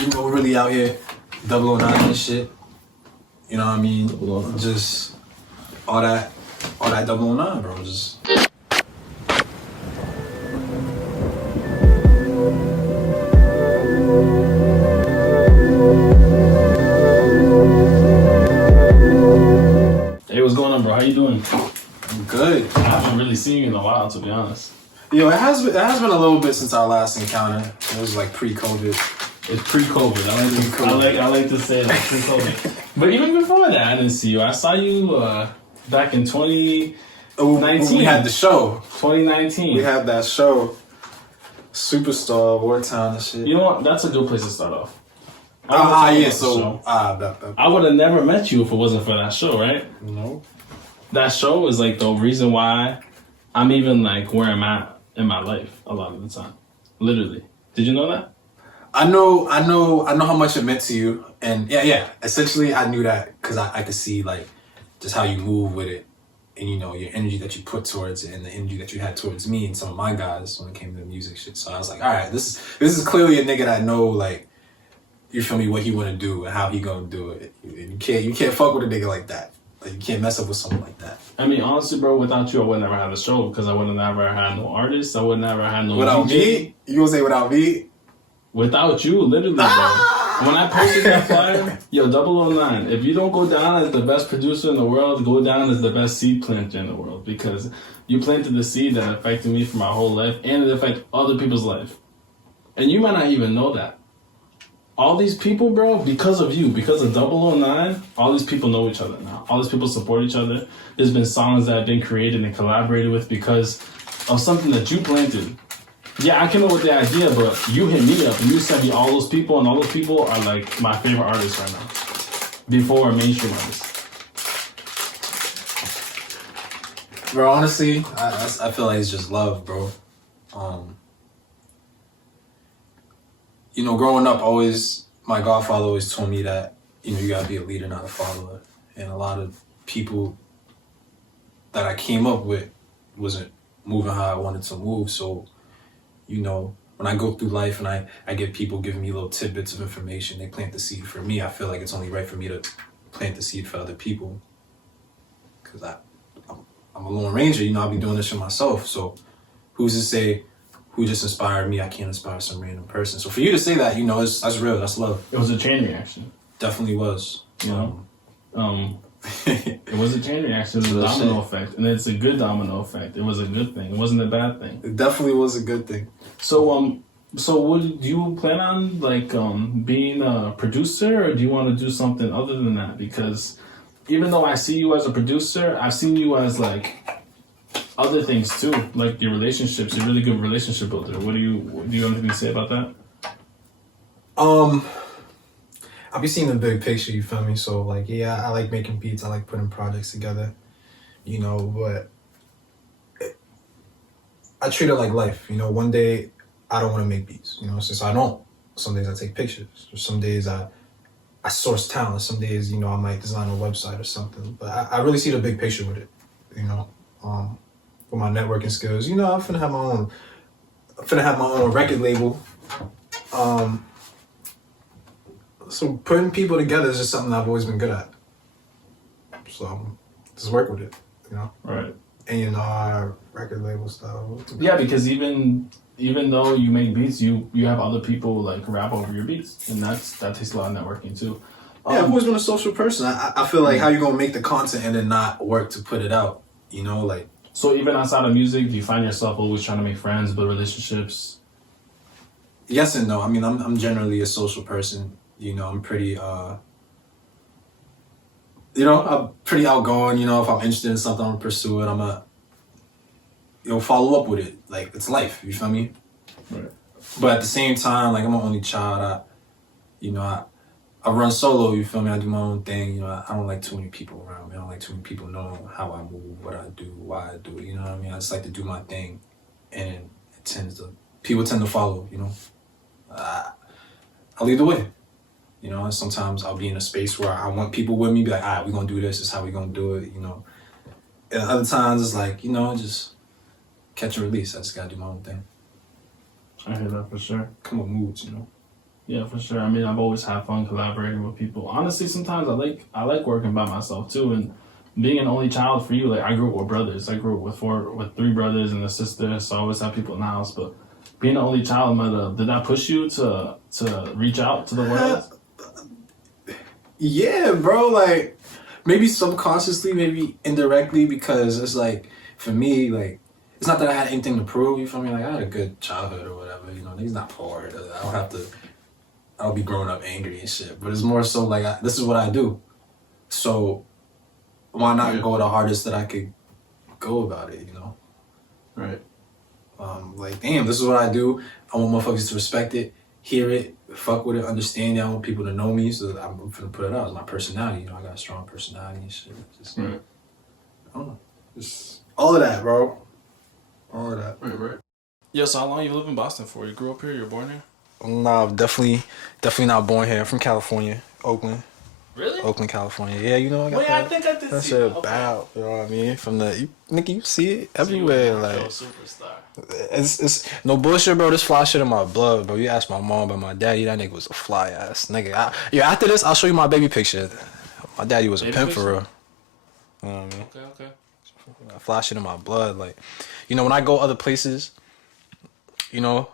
You know, we're really out here, 009 and shit. You know what I mean? Just all that 009, bro. Just. Hey, what's going on, bro? How you doing? I'm good. I haven't really seen you in a while, to be honest. Yo, it has been a little bit since our last encounter. It was like pre-COVID. It's pre-COVID. I like to say that pre-COVID. But even before that, I didn't see you. I saw you back in 2019. We had the show. 2019. We had that show. Superstar, Wartown and shit. You know what? That's a good place to start off. Yeah. So I would have never met you if it wasn't for that show, right? No. That show is like the reason why I'm even like where I'm at in my life a lot of the time. Literally. Did you know that? I know how much it meant to you, and yeah. Essentially, I knew that because I could see like just how you move with it, and you know your energy that you put towards it, and the energy that you had towards me and some of my guys when it came to the music shit. So I was like, all right, this is clearly a nigga that know like, you feel me, what he want to do and how he gonna do it. You can't fuck with a nigga like that. Like you can't mess up with someone like that. I mean, honestly, bro, without you, I would never have a show because I would have never had no artists. I would never have no. Without DJ. me, you gonna say without me? Without you, literally, bro. When I posted that flyer, yo, 009, if you don't go down as the best producer in the world, go down as the best seed planter in the world because you planted the seed that affected me for my whole life and it affected other people's life. And you might not even know that. All these people, bro, because of you, because of 009, all these people know each other now. All these people support each other. There's been songs that have been created and collaborated with because of something that you planted. Yeah, I came up with the idea, but you hit me up and you sent me all those people, and all those people are like my favorite artists right now. Before mainstream artists. Bro, honestly, I feel like it's just love, bro. You know, growing up, my godfather always told me that, you know, you gotta be a leader, not a follower. And a lot of people that I came up with wasn't moving how I wanted to move, so you know, when I go through life and I get people giving me little tidbits of information, they plant the seed for me. I feel like it's only right for me to plant the seed for other people. Because I'm a Lone Ranger, you know, I'll be doing this for myself. So who's to say who just inspired me? I can't inspire some random person. So for you to say that, you know, that's real, that's love. It was a chain reaction. Definitely was. You know? It was a chain reaction. It was a domino effect. And it's a good domino effect. It was a good thing. It wasn't a bad thing. It definitely was a good thing. So do you plan on like being a producer, or do you want to do something other than that? Because even though I see you as a producer, I've seen you as like other things too, like your relationships. You're a really good relationship builder. Do you have anything to say about that? I'll be seeing the big picture, you feel me? So, like, yeah, I like making beats. I like putting projects together, you know, but I treat it like life. You know, one day I don't want to make beats, you know, since I don't. Some days I take pictures. Or some days I source talent. Some days, you know, I might design a website or something. But I really see the big picture with it, you know, with my networking skills. You know, I'm finna have my own record label. So putting people together is just something I've always been good at. So just work with it, you know? Right. A&R, record label style. Yeah, because even though you make beats, you have other people like rap over your beats, and that takes a lot of networking too. Yeah, I've always been a social person. I feel like how you gonna make the content and then not work to put it out, you know? Like. So even outside of music, do you find yourself always trying to make friends, build relationships? Yes and no. I mean, I'm generally a social person. You know, I'm pretty, I'm pretty outgoing. You know, if I'm interested in something, I'm gonna pursue it. Follow up with it. Like, it's life, you feel me? Right. But at the same time, like, I'm an only child. I run solo, you feel me? I do my own thing. You know, I don't like too many people around me. I don't like too many people knowing how I move, what I do, why I do it. You know what I mean? I just like to do my thing. And people tend to follow, you know? I'll lead the way. You know, and sometimes I'll be in a space where I want people with me, be like, all right, we're going to do this. This is how we're going to do it, you know. And other times it's like, you know, just catch and release. I just got to do my own thing. I hear that for sure. Come with moods, you know. Yeah, for sure. I mean, I've always had fun collaborating with people. Honestly, sometimes I like working by myself too, and being an only child for you, like I grew up with brothers. I grew up with three brothers and a sister, so I always have people in the house. But being an only child, did that push you to reach out to the world? Yeah, bro. Like maybe subconsciously, maybe indirectly, because it's like for me, like it's not that I had anything to prove. You feel me? Like I had a good childhood or whatever. You know, niggas not poor. I don't have to. I'll be growing up angry and shit. But it's more so like this is what I do. So why not go the hardest that I could go about it? You know. Right. Like damn, this is what I do. I want motherfuckers to respect it, hear it, fuck with it, understand it. I want people to know me, so I'm gonna put it out. It's my personality. You know, I got a strong personality and shit. Just, Right. I don't know. Just all of that, bro. All of that. Right. Yeah. So how long you live in Boston for? You grew up here. You're born here. Nah, definitely not born here. I'm from California, Oakland. Really? Oakland, California. Yeah, you know I got Well, yeah, I that. think I did That see shit that. Okay. bow. You know what I mean? From nigga, you see it So you were everywhere. a Like natural superstar. it's no bullshit, bro. This fly shit in my blood, bro. You ask my mom about my daddy. That nigga was a fly ass nigga. Yeah, after this, I'll show you my baby picture. My daddy was a Baby pimp picture? for real. You know what I mean? Okay. Fly shit in my blood. Like, you know, when I go other places, you know,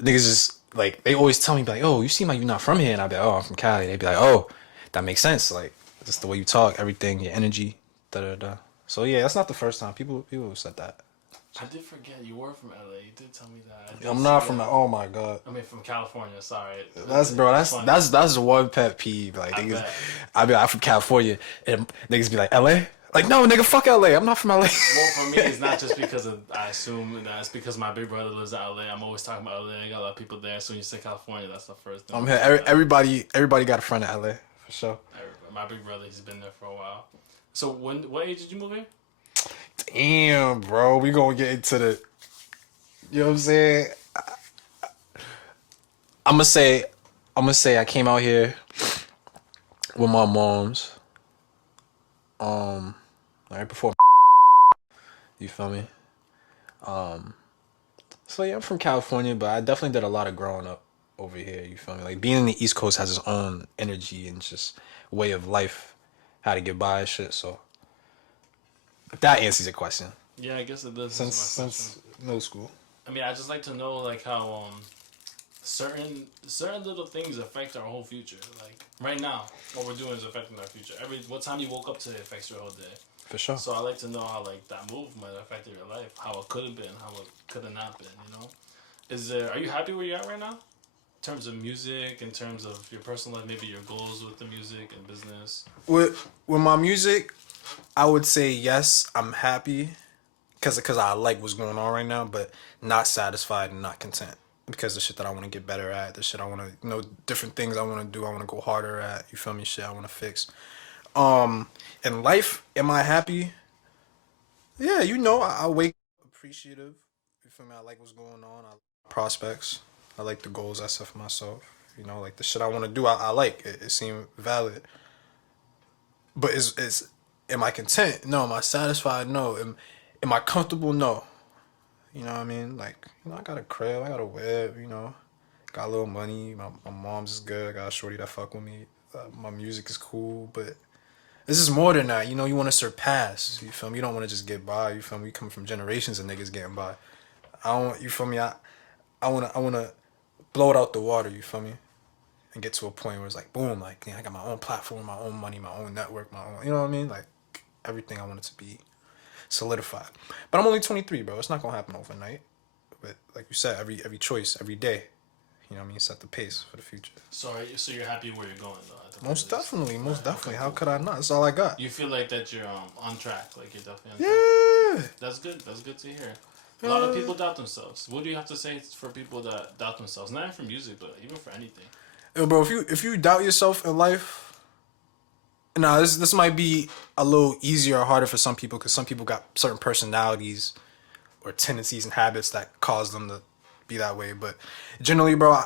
niggas just like they always tell me like, "Oh, you seem like you're not from here," and I be like, "Oh, I'm from Cali." They be like, "Oh, that makes sense. Like, just the way you talk, everything, your energy, da da da." So yeah, that's not the first time people have said that. I did forget you were from LA. You did tell me that. I did I'm see not from that. the. Oh my god. I mean, from California. Sorry. That's bro. It's funny. That's one pet peeve. Like I niggas, bet. I be like, I'm from California, and niggas be like, "LA." Like, no, nigga, fuck LA. I'm not from LA. Well, for me, it's not just because of. I assume that it's because my big brother lives in LA. I'm always talking about LA. I got a lot of people there. So when you say California, that's the first thing. I'm here. Everybody got a friend in LA for sure. My big brother, he's been there for a while. So what age did you move here? Damn, bro, we gonna get into the. You know what I'm saying? I'm gonna say I came out here with my mom's. Right before. You feel me? So yeah, I'm from California, but I definitely did a lot of growing up over here. You feel me? Like being in the East Coast has its own energy and just way of life, how to get by and shit. So if that answers your question. Yeah, I guess it does. Since middle school. I mean, I just like to know like how certain little things affect our whole future. Like right now, what we're doing is affecting our future. What time you woke up today affects your whole day. For sure. So I like to know how like that move might have affected your life, how it could have been, how it could have not been. You know, are you happy where you're at right now? In terms of music, in terms of your personal life, maybe your goals with the music and business. With my music, I would say yes. I'm happy because I like what's going on right now, but not satisfied and not content because the shit that I want to get better at, the shit I want to different things I want to do. I want to go harder at. You feel me? Shit I want to fix. In life, am I happy? Yeah, I wake up appreciative. You feel me? I like what's going on. I like prospects. I like the goals I set for myself. Like the shit I want to do. I like it. It seemed valid. But am I content? No. Am I satisfied? No. Am I comfortable? No. You know what I mean? Like, I got a crib, I got a whip, got a little money. My mom's is good. I got a shorty that fuck with me. My music is cool, but this is more than that. You want to surpass. You feel me? You don't want to just get by. You feel me? We come from generations of niggas getting by. I don't. You feel me? I wanna blow it out the water. You feel me? And get to a point where it's like boom, like I got my own platform, my own money, my own network, my own. You know what I mean? Like everything I want it to be solidified. But I'm only 23, bro. It's not gonna happen overnight. But like you said, every choice, every day, you know what I mean, set the pace for the future. So you're happy where you're going though? Most definitely. Okay, how could I not? That's all I got. You feel like that you're on track, like you're definitely on track. Yeah. That's good. That's good to hear. A lot of people doubt themselves. What do you have to say for people that doubt themselves? Not even for music, but even for anything. Yo, bro, if you doubt yourself in life, nah, this might be a little easier or harder for some people because some people got certain personalities or tendencies and habits that cause them to be that way. But generally, bro,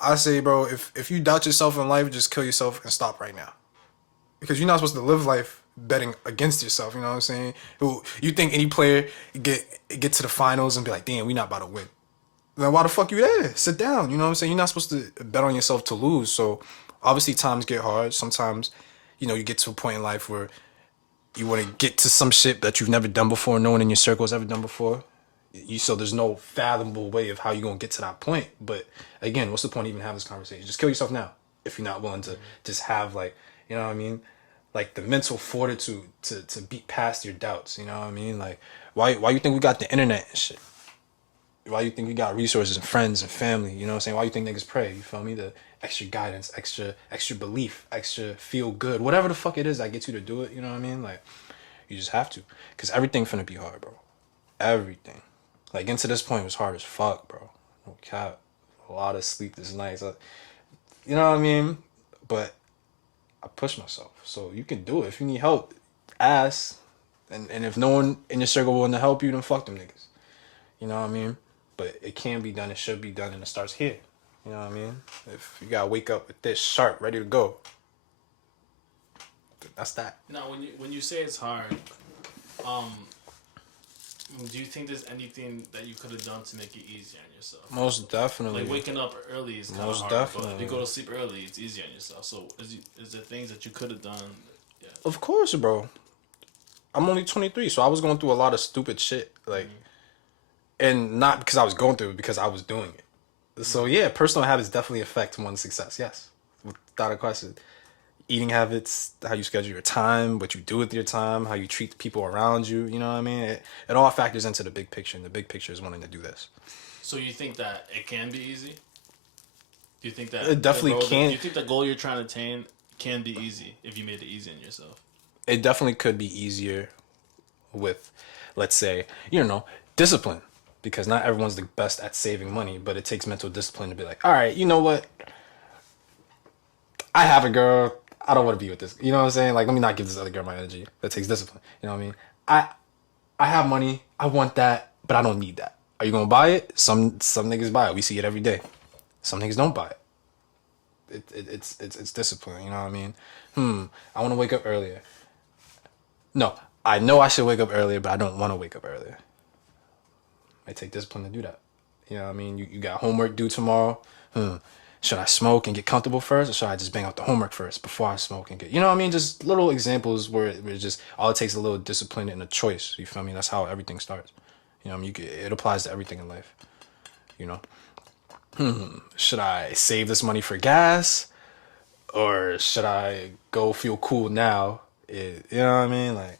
I say, bro, if you doubt yourself in life, just kill yourself and stop right now. Because you're not supposed to live life betting against yourself, you know what I'm saying? You think any player get to the finals and be like, damn, we not about to win. then why the fuck you there? Sit down. You know what I'm saying? You're not supposed to bet on yourself to lose. So obviously times get hard. Sometimes, you get to a point in life where you want to get to some shit that you've never done before, no one in your circle has ever done before. So there's no fathomable way of how you're gonna get to that point. But again, what's the point of even having this conversation? Just kill yourself now if you're not willing to just have like, you know what I mean? Like the mental fortitude to beat past your doubts, you know what I mean? Like why you think we got the internet and shit? Why you think we got resources and friends and family? You know what I'm saying? Why you think niggas pray? You feel me? The extra guidance, extra belief, extra feel good, whatever the fuck it is that gets you to do it. You know what I mean? Like you just have to, cause everything finna be hard, bro. Everything. Like getting to this point was hard as fuck, bro. No cap. A lot of sleepless nights. You know what I mean? But I push myself, so you can do it. If you need help, ask. And if no one in your circle willing to help you, then fuck them niggas. You know what I mean? But it can be done, it should be done, and it starts here. You know what I mean? If you gotta wake up with this sharp, ready to go, that's that. Now, when you say it's hard, do you think there's anything that you could have done to make it easier on yourself? Most definitely. Like waking up early is kind of hard, definitely. but if you go to sleep early, it's easier on yourself. So is there things that you could have done? Yeah. Of course, bro. I'm only 23, so I was going through a lot of stupid shit, like, and not because I was going through it, because I was doing it. So yeah, personal habits definitely affect one's success. Yes, without a question. Eating habits, how you schedule your time, what you do with your time, how you treat the people around you. You know what I mean? It all factors into the big picture, and the big picture is wanting to do this. So you think that it can be easy? Do you think that It definitely can. Do you think the goal you're trying to attain can be easy if you made it easy on yourself? It definitely could be easier with, let's say, discipline. Because not everyone's the best at saving money, but it takes mental discipline to be like, all right, you know what? I have a girl. I don't want to be with this. You know what I'm saying? Like, let me not give this other girl my energy. That takes discipline. You know what I mean? I have money. I want that, but I don't need that. Are you gonna buy it? Some niggas buy it. We see it every day. Some niggas don't buy it. It's discipline. You know what I mean? I want to wake up earlier. No, I know I should wake up earlier, but I don't want to wake up earlier. It take discipline to do that. You know what I mean? You got homework due tomorrow. Should I smoke and get comfortable first, or should I just bang out the homework first before I smoke and get, you know what I mean? Just little examples where it's just all it takes is a little discipline and a choice. You feel me? That's how everything starts. You know what I mean? It applies to everything in life. You know? Should I save this money for gas, or should I go feel cool now? You know what I mean? Like,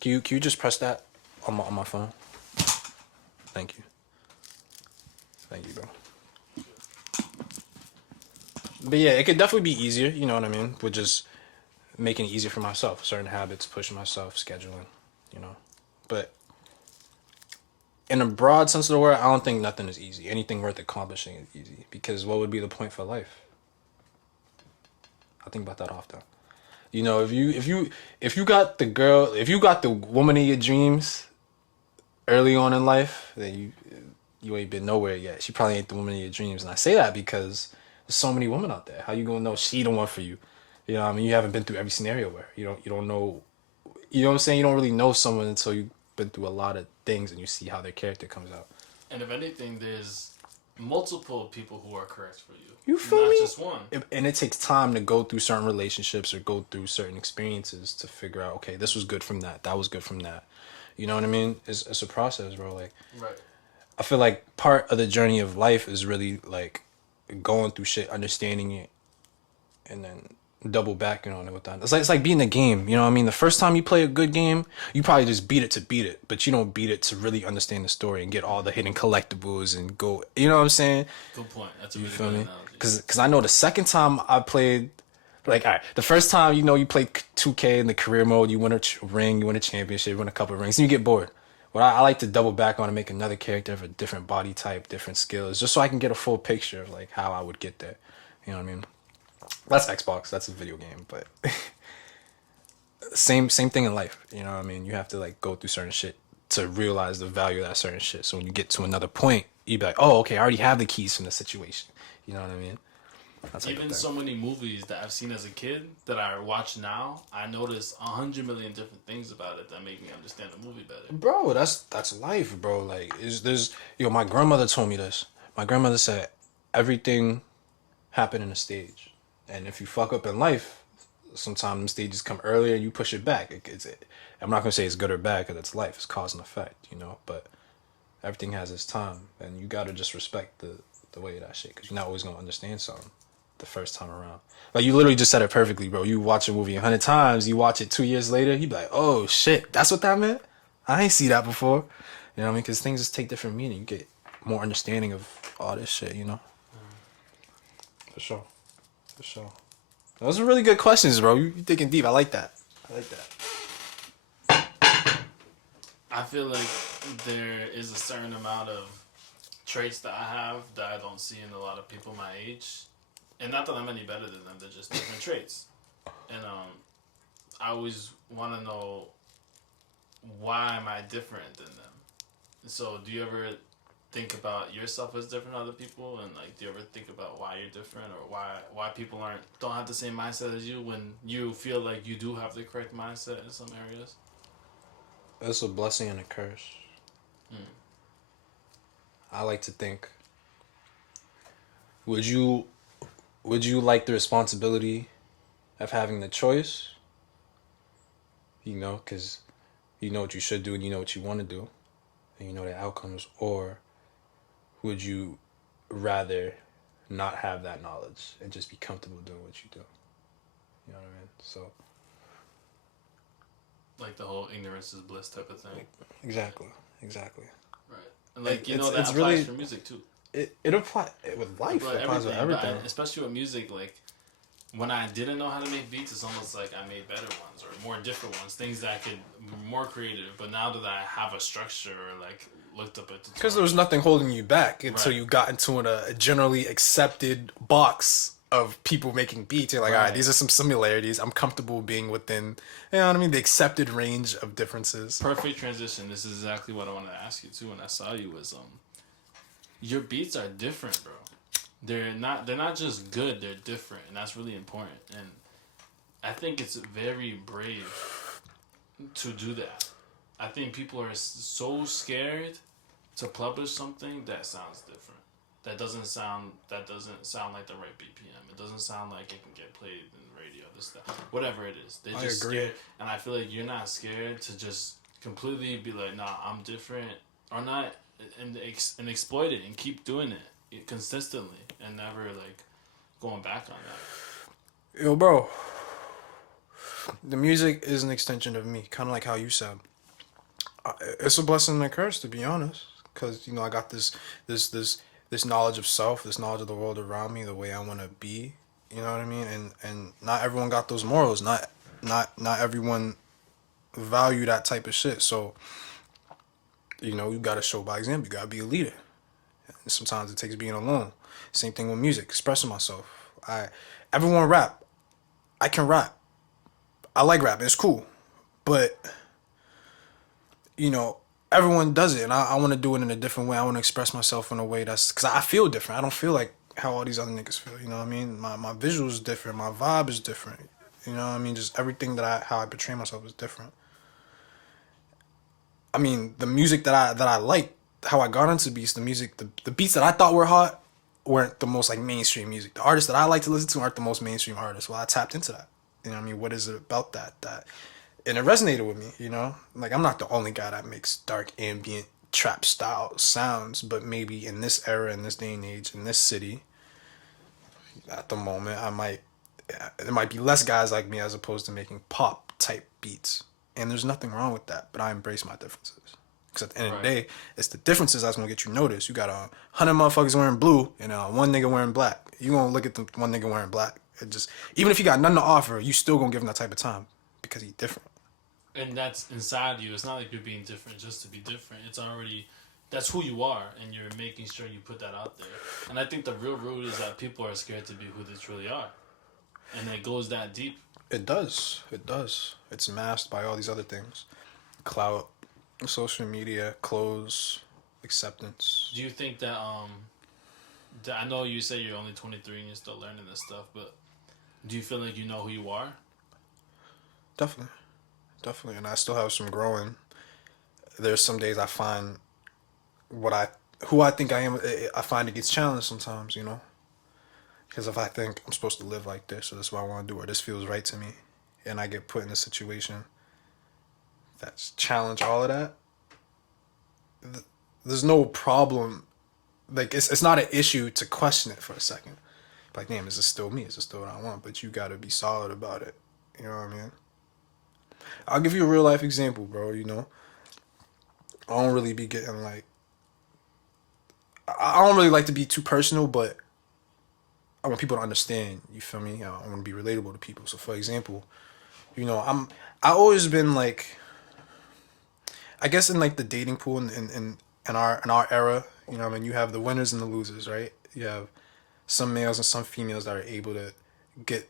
can you just press that on my phone? Thank you. Thank you, bro. But yeah, it could definitely be easier, you know what I mean? With just making it easier for myself. Certain habits, pushing myself, scheduling, you know. But in a broad sense of the word, I don't think nothing is easy. Anything worth accomplishing is easy. Because what would be the point for life? I think about that often. You know, if you got the woman of your dreams early on in life, then you ain't been nowhere yet. She probably ain't the woman of your dreams. And I say that because there's so many women out there. How you gonna know she the one for you? You know what I mean? You haven't been through every scenario where you don't know, you know what I'm saying? You don't really know someone until you've been through a lot of things and you see how their character comes out. And if anything, there's multiple people who are correct for you. You feel me? Not just one. And it takes time to go through certain relationships or go through certain experiences to figure out, okay, this was good from that. That was good from that. You know what I mean? It's a process, bro. Like, right. I feel like part of the journey of life is really like going through shit, understanding it, and then double backing on it with that. It's like beating a game. You know what I mean? The first time you play a good game, you probably just beat it to beat it, but you don't beat it to really understand the story and get all the hidden collectibles and go. You know what I'm saying? Good point. That's a You really feel good me? analogy. Because I know the second time I played, like, all right, the first time you played 2K in the career mode, you win a ring, you win a championship, you win a couple of rings, and you get bored. What I like to double back on and make another character of a different body type, different skills, just so I can get a full picture of like how I would get there. You know what I mean? That's Xbox. That's a video game, but same thing in life. You know what I mean? You have to like go through certain shit to realize the value of that certain shit. So when you get to another point, you be like, oh, okay, I already have the keys from the situation. You know what I mean? That's Even so many movies that I've seen as a kid that I watch now, I notice 100 million different things about it that make me understand the movie better. Bro, that's life, bro. Like, there's my grandmother told me this. My grandmother said everything happened in a stage, and if you fuck up in life, sometimes stages come earlier and you push it back. I'm not gonna say it's good or bad because it's life, it's cause and effect, you know. But everything has its time, and you gotta just respect the way of that shit because you're not always gonna understand something the first time around. Like you literally just said it perfectly, bro. You watch a movie 100 times, you watch it 2 years later, you be like, oh shit, that's what that meant. I ain't see that before. You know what I mean? Because things just take different meaning. You get more understanding of all this shit, you know. For sure. For sure. Those are really good questions, bro. You thinking deep. I like that. I like that. I feel like there is a certain amount of traits that I have that I don't see in a lot of people my age. And not that I'm any better than them, they're just different traits. And I always want to know, why am I different than them? So do you ever think about yourself as different than other people, and like do you ever think about why you're different, or why people don't have the same mindset as you when you feel like you do have the correct mindset in some areas? It's a blessing and a curse. I like to think. Would you like the responsibility of having the choice? You know, because you know what you should do and you know what you want to do, and you know the outcomes. Or would you rather not have that knowledge and just be comfortable doing what you do? You know what I mean? So Like the whole ignorance is bliss type of thing. exactly. Right. And like It's that applies really, for music too. It applies with life. It applies with everything. But especially with music, like when I didn't know how to make beats, it's almost like I made better ones or more different ones, things that I could more creative. But now that I have a structure or like looked up at Because there was nothing holding you back until you got into a generally accepted box of people making beats. You're like, all right, these are some similarities. I'm comfortable being within, you know what I mean, the accepted range of differences. Perfect transition. This is exactly what I wanted to ask you too when I saw you was your beats are different, bro. They're not just good, they're different, and that's really important. And I think it's very brave to do that. I think people are so scared to publish something that sounds different. That doesn't sound like the right BPM. It doesn't sound like it can get played in the radio. This stuff, whatever it is, they're just scared. And I feel like you're not scared to just completely be like, nah, I'm different, or not, and exploit it and keep doing it consistently and never like going back on that. Yo, bro, the music is an extension of me, kind of like how you said. It's a blessing and a curse, to be honest, because you know I got this knowledge of self, this knowledge of the world around me, the way I want to be. You know what I mean? And not everyone got those morals. Not everyone value that type of shit. So, you know, you got to show by example. You got to be a leader. And sometimes it takes being alone. Same thing with music, expressing myself. Everyone rap. I can rap. I like rapping. It's cool. But, you know, everyone does it. And I want to do it in a different way. I want to express myself in a way that's... Because I feel different. I don't feel like how all these other niggas feel. You know what I mean? My visual is different. My vibe is different. You know what I mean? Just everything how I portray myself is different. I mean, the music that I like, how I got into beats, the beats that I thought were hot weren't the most like mainstream music. The artists that I like to listen to aren't the most mainstream artists. Well, I tapped into that. You know what I mean? What is it about that and it resonated with me, you know? Like, I'm not the only guy that makes dark ambient trap style sounds, but maybe in this era, in this day and age, in this city, at the moment, there might be less guys like me as opposed to making pop type beats. And there's nothing wrong with that, but I embrace my differences. Because at the end of the day, it's the differences that's going to get you noticed. You got 100 motherfuckers wearing blue and one nigga wearing black. You going to look at the one nigga wearing black. Even if you got nothing to offer, you still going to give him that type of time because he's different. And that's inside you. It's not like you're being different just to be different. It's already... That's who you are, and you're making sure you put that out there. And I think the real root is that people are scared to be who they truly are. And it goes that deep. It does. It's masked by all these other things. Clout, social media, clothes, acceptance. Do you think that, I know you say you're only 23 and you're still learning this stuff, but do you feel like you know who you are? Definitely. And I still have some growing. There's some days I find what I who I think I am, I find it gets challenged sometimes, you know? Because if I think I'm supposed to live like this, or this is what I want to do, or this feels right to me, and I get put in a situation that's challenge all of that, there's no problem. Like, it's not an issue to question it for a second. Like, damn, is this still me? Is this still what I want? But you gotta be solid about it. You know what I mean? I'll give you a real life example, bro, you know? I don't really be getting like, I don't really like to be too personal, but I want people to understand. You feel me? I want to be relatable to people. So, for example, you know, I always been like, I guess in like the dating pool in our era, you know, what I mean, you have the winners and the losers, right? You have some males and some females that are able to get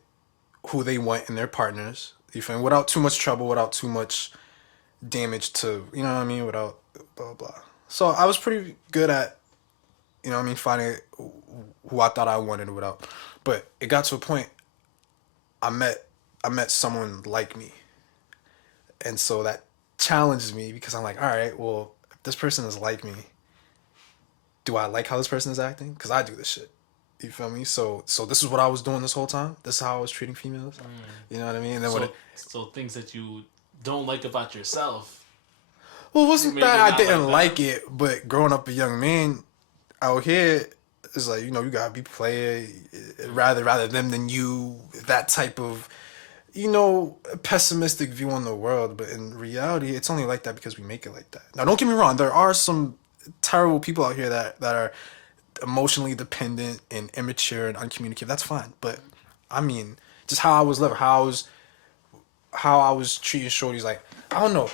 who they want in their partners. You feel me? Without too much trouble, without too much damage to, you know what I mean? Without blah blah. So I was pretty good at, you know what I mean, finding who I thought I wanted without. But it got to a point I met someone like me. And so that challenged me because I'm like, all right, well, if this person is like me, do I like how this person is acting? Because I do this shit. You feel me? So this is what I was doing this whole time. This is how I was treating females. You know what I mean? And then so things that you don't like about yourself. well, it wasn't maybe that I not didn't like like it, but growing up a young man out here, it's like, you know, you gotta be player rather them than you. That type of, you know, pessimistic view on the world. But in reality, it's only like that because we make it like that. Now, don't get me wrong. There are some terrible people out here that are emotionally dependent and immature and uncommunicative. That's fine. But I mean, just how I was living, how I was treating shorties. Like, I don't know.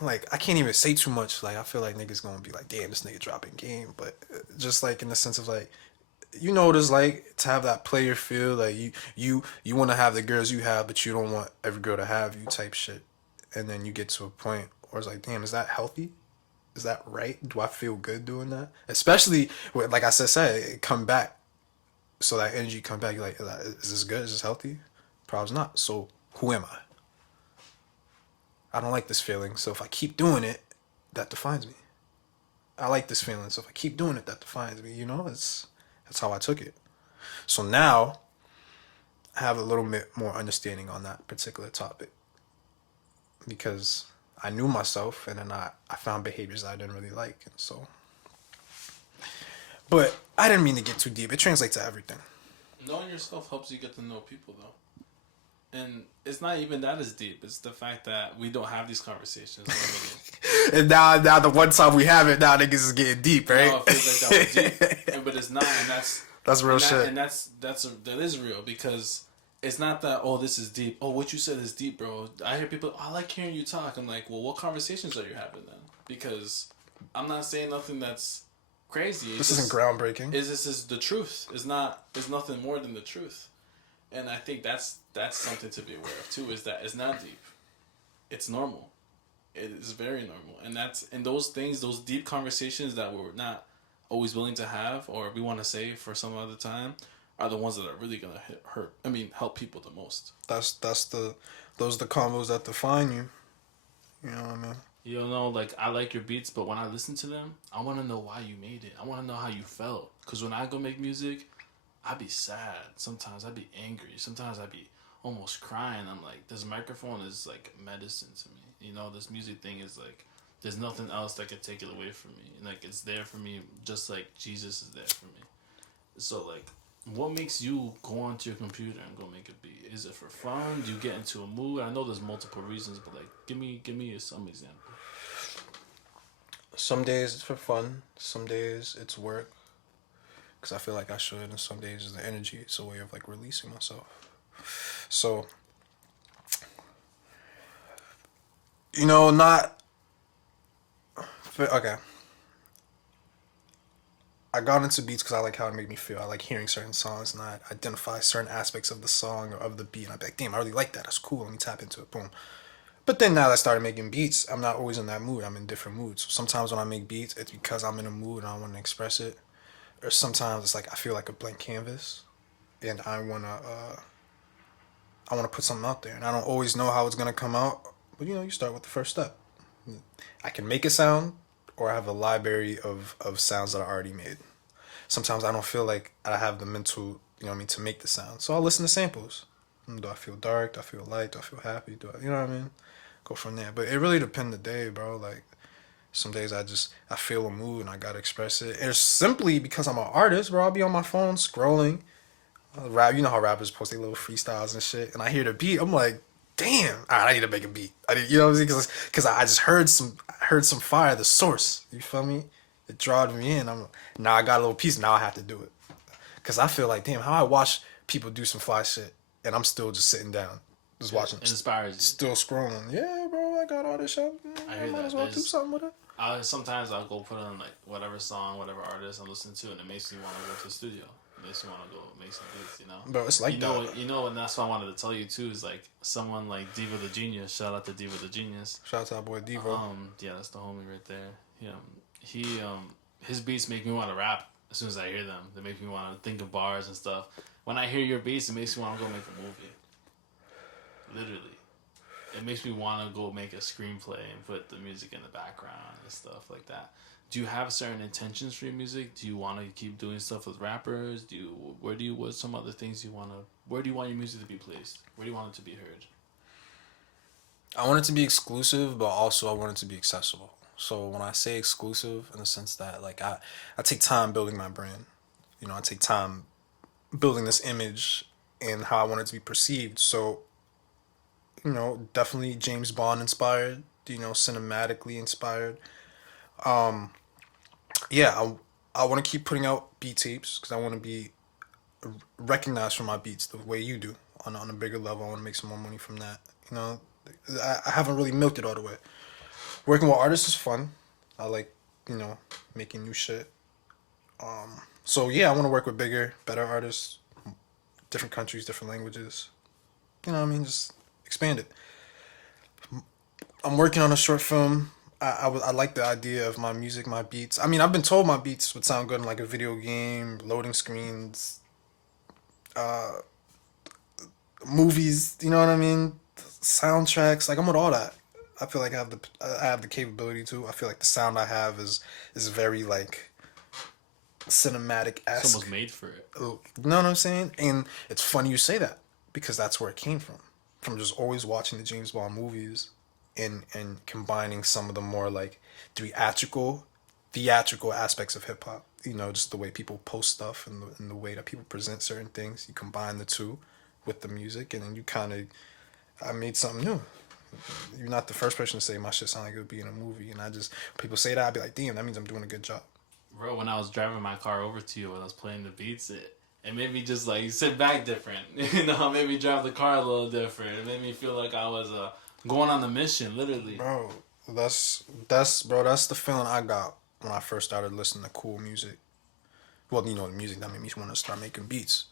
Like, I can't even say too much. Like, I feel like niggas gonna be like, damn, this nigga dropping game. But just like in the sense of like, you know what it's like to have that player feel. Like you want to have the girls you have, but you don't want every girl to have you type shit. And then you get to a point where it's like, damn, is that healthy? Is that right? Do I feel good doing that? Especially with, like I said, it come back. So that energy come back. You're like, is this good? Is this healthy? Probably not. So who am I? I don't like this feeling. So if I keep doing it, that defines me. I like this feeling. So if I keep doing it, that defines me. You know, that's how I took it. So now I have a little bit more understanding on that particular topic because I knew myself, and then I found behaviors I didn't really like. And so, but I didn't mean to get too deep. It translates to everything. Knowing yourself helps you get to know people, though. And it's not even that as deep. It's the fact that we don't have these conversations normally. And now the one time we have it, now niggas is getting deep, right? No, it feels like that was deep, but it's not, and that's real shit. And that is real because it's not that, oh, this is deep. Oh, what you said is deep, bro. I hear people, I like hearing you talk. I'm like, well, what conversations are you having then? Because I'm not saying nothing that's crazy. This isn't groundbreaking. This is the truth. It's nothing more than the truth. And I think that's something to be aware of too. Is that it's not deep. It's normal. It is very normal, and those things, those deep conversations that we're not always willing to have, or we want to save for some other time, are the ones that are really gonna help people the most. Those are the combos that define you. You know what I mean? You know, like, I like your beats, but when I listen to them, I want to know why you made it. I want to know how you felt. Because when I go make music, I be sad. Sometimes I be angry. Sometimes I be almost crying. I'm like, this microphone is like medicine to me. You know, this music thing is like, there's nothing else that could take it away from me. And like, it's there for me just like Jesus is there for me. So like, what makes you go onto your computer and go make a beat? Is it for fun? Do you get into a mood? I know there's multiple reasons, but like, give me some example. Some days it's for fun. Some days it's work. Because I feel like I should. And some days it's the energy. It's a way of like releasing myself. So, you know, okay. I got into beats because I like how it made me feel. I like hearing certain songs and I identify certain aspects of the song or of the beat. And I'd be like, damn, I really like that. That's cool. Let me tap into it. Boom. But then now that I started making beats, I'm not always in that mood. I'm in different moods. So sometimes when I make beats, it's because I'm in a mood and I want to express it. Or sometimes it's like I feel like a blank canvas and I want to put something out there. And I don't always know how it's going to come out. But, you know, you start with the first step. I can make it sound or I have a library of sounds that I already made. Sometimes I don't feel like I have the mental, you know what I mean, to make the sound. So I'll listen to samples. Do I feel dark? Do I feel light? Do I feel happy? Do I, you know what I mean? Go from there. But it really depends the day, bro. Like, some days I feel a mood and I gotta express it. It's simply because I'm an artist, bro. I'll be on my phone scrolling. Rap, you know how rappers post their little freestyles and shit, and I hear the beat. I'm like, damn, all right, I need to make a beat. You know what I'm saying? Because I just heard some fire, the source. You feel me? It drawed me in. Now I got a little piece. Now I have to do it. Because I feel like, damn, how I watch people do some fly shit, and I'm still just sitting down, just watching. It inspires you. Still scrolling. Yeah, bro, I got all this shit. I hear might that. as well do something with it. Sometimes I'll go put on like whatever song, whatever artist I'm listening to, and it makes me want to go to the studio. It makes me want to go make some beats, you know. Bro, it's like and that's what I wanted to tell you too. Is like someone like Diva the Genius. Shout out to Diva the Genius. Shout out to our boy Devo. Yeah, that's the homie right there. He his beats make me want to rap as soon as I hear them. They make me want to think of bars and stuff. When I hear your beats, it makes me want to go make a movie. Literally. It makes me want to go make a screenplay and put the music in the background and stuff like that. Do you have certain intentions for your music? Do you want to keep doing stuff with rappers? What some other things where do you want your music to be placed? Where do you want it to be heard? I want it to be exclusive, but also I want it to be accessible. So when I say exclusive, in the sense that like I take time building my brand. You know, I take time building this image and how I want it to be perceived. So, you know, definitely James Bond inspired, you know, cinematically inspired. Yeah, I want to keep putting out beat tapes because I want to be recognized for my beats the way you do on a bigger level. I want to make some more money from that. You know, I haven't really milked it all the way. Working with artists is fun. I like, you know, making new shit. So yeah, I want to work with bigger, better artists, different countries, different languages. You know what I mean? Just expand it. I'm working on a short film. I like the idea of my music, my beats. I mean, I've been told my beats would sound good in like a video game, loading screens, movies. You know what I mean? Soundtracks. Like I'm with all that. I feel like I have the capability to. I feel like the sound I have is very like cinematic esque. It's almost made for it. You know what I'm saying? And it's funny you say that because that's where it came from just always watching the James Bond movies and combining some of the more like theatrical aspects of hip hop. You know, just the way people post stuff and the way that people present certain things. You combine the two with the music, and then I made something new. You're not the first person to say my shit sound like it would be in a movie, and people say that, I'd be like, damn, that means I'm doing a good job. Bro, when I was driving my car over to you when I was playing the beats, it made me just like sit back different. You know, it made me drive the car a little different. It made me feel like I was going on the mission, literally. Bro, that's the feeling I got when I first started listening to cool music. Well, you know, the music that made me want to start making beats.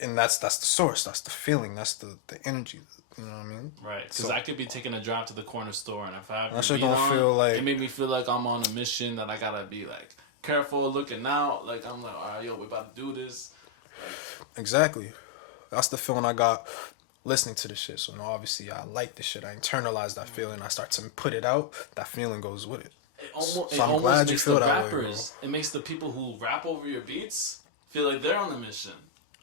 And that's the source, that's the feeling, that's the energy. You know what I mean? Right, because I could be taking a drive to the corner store, and if I have your beat on, feel like, it made me feel like I'm on a mission that I gotta be like careful, looking out. Like I'm like, all right, yo, we about to do this. Like, exactly, that's the feeling I got listening to the shit. So no, obviously I like the shit. I internalize that feeling. I start to put it out. That feeling goes with it. I'm glad you feel that way, it makes the people who rap over your beats feel like they're on a mission.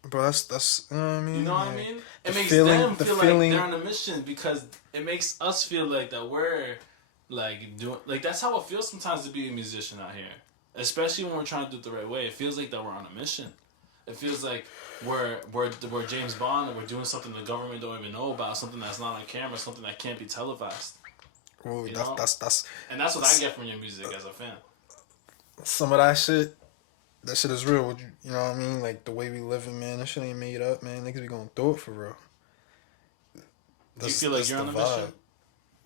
Bro, that's you know what I mean? You know what I mean? It makes them feel like they're on a mission because it makes us feel like that we're like doing like that's how it feels sometimes to be a musician out here. Especially when we're trying to do it the right way. It feels like that we're on a mission. It feels like we're James Bond and we're doing something the government don't even know about, something that's not on camera, something that can't be televised. Well, and that's what I get from your music as a fan. Some of that shit is real. You know what I mean? Like the way we living, man. That shit ain't made up, man. Niggas be going through it for real. Do you feel like you're on a mission?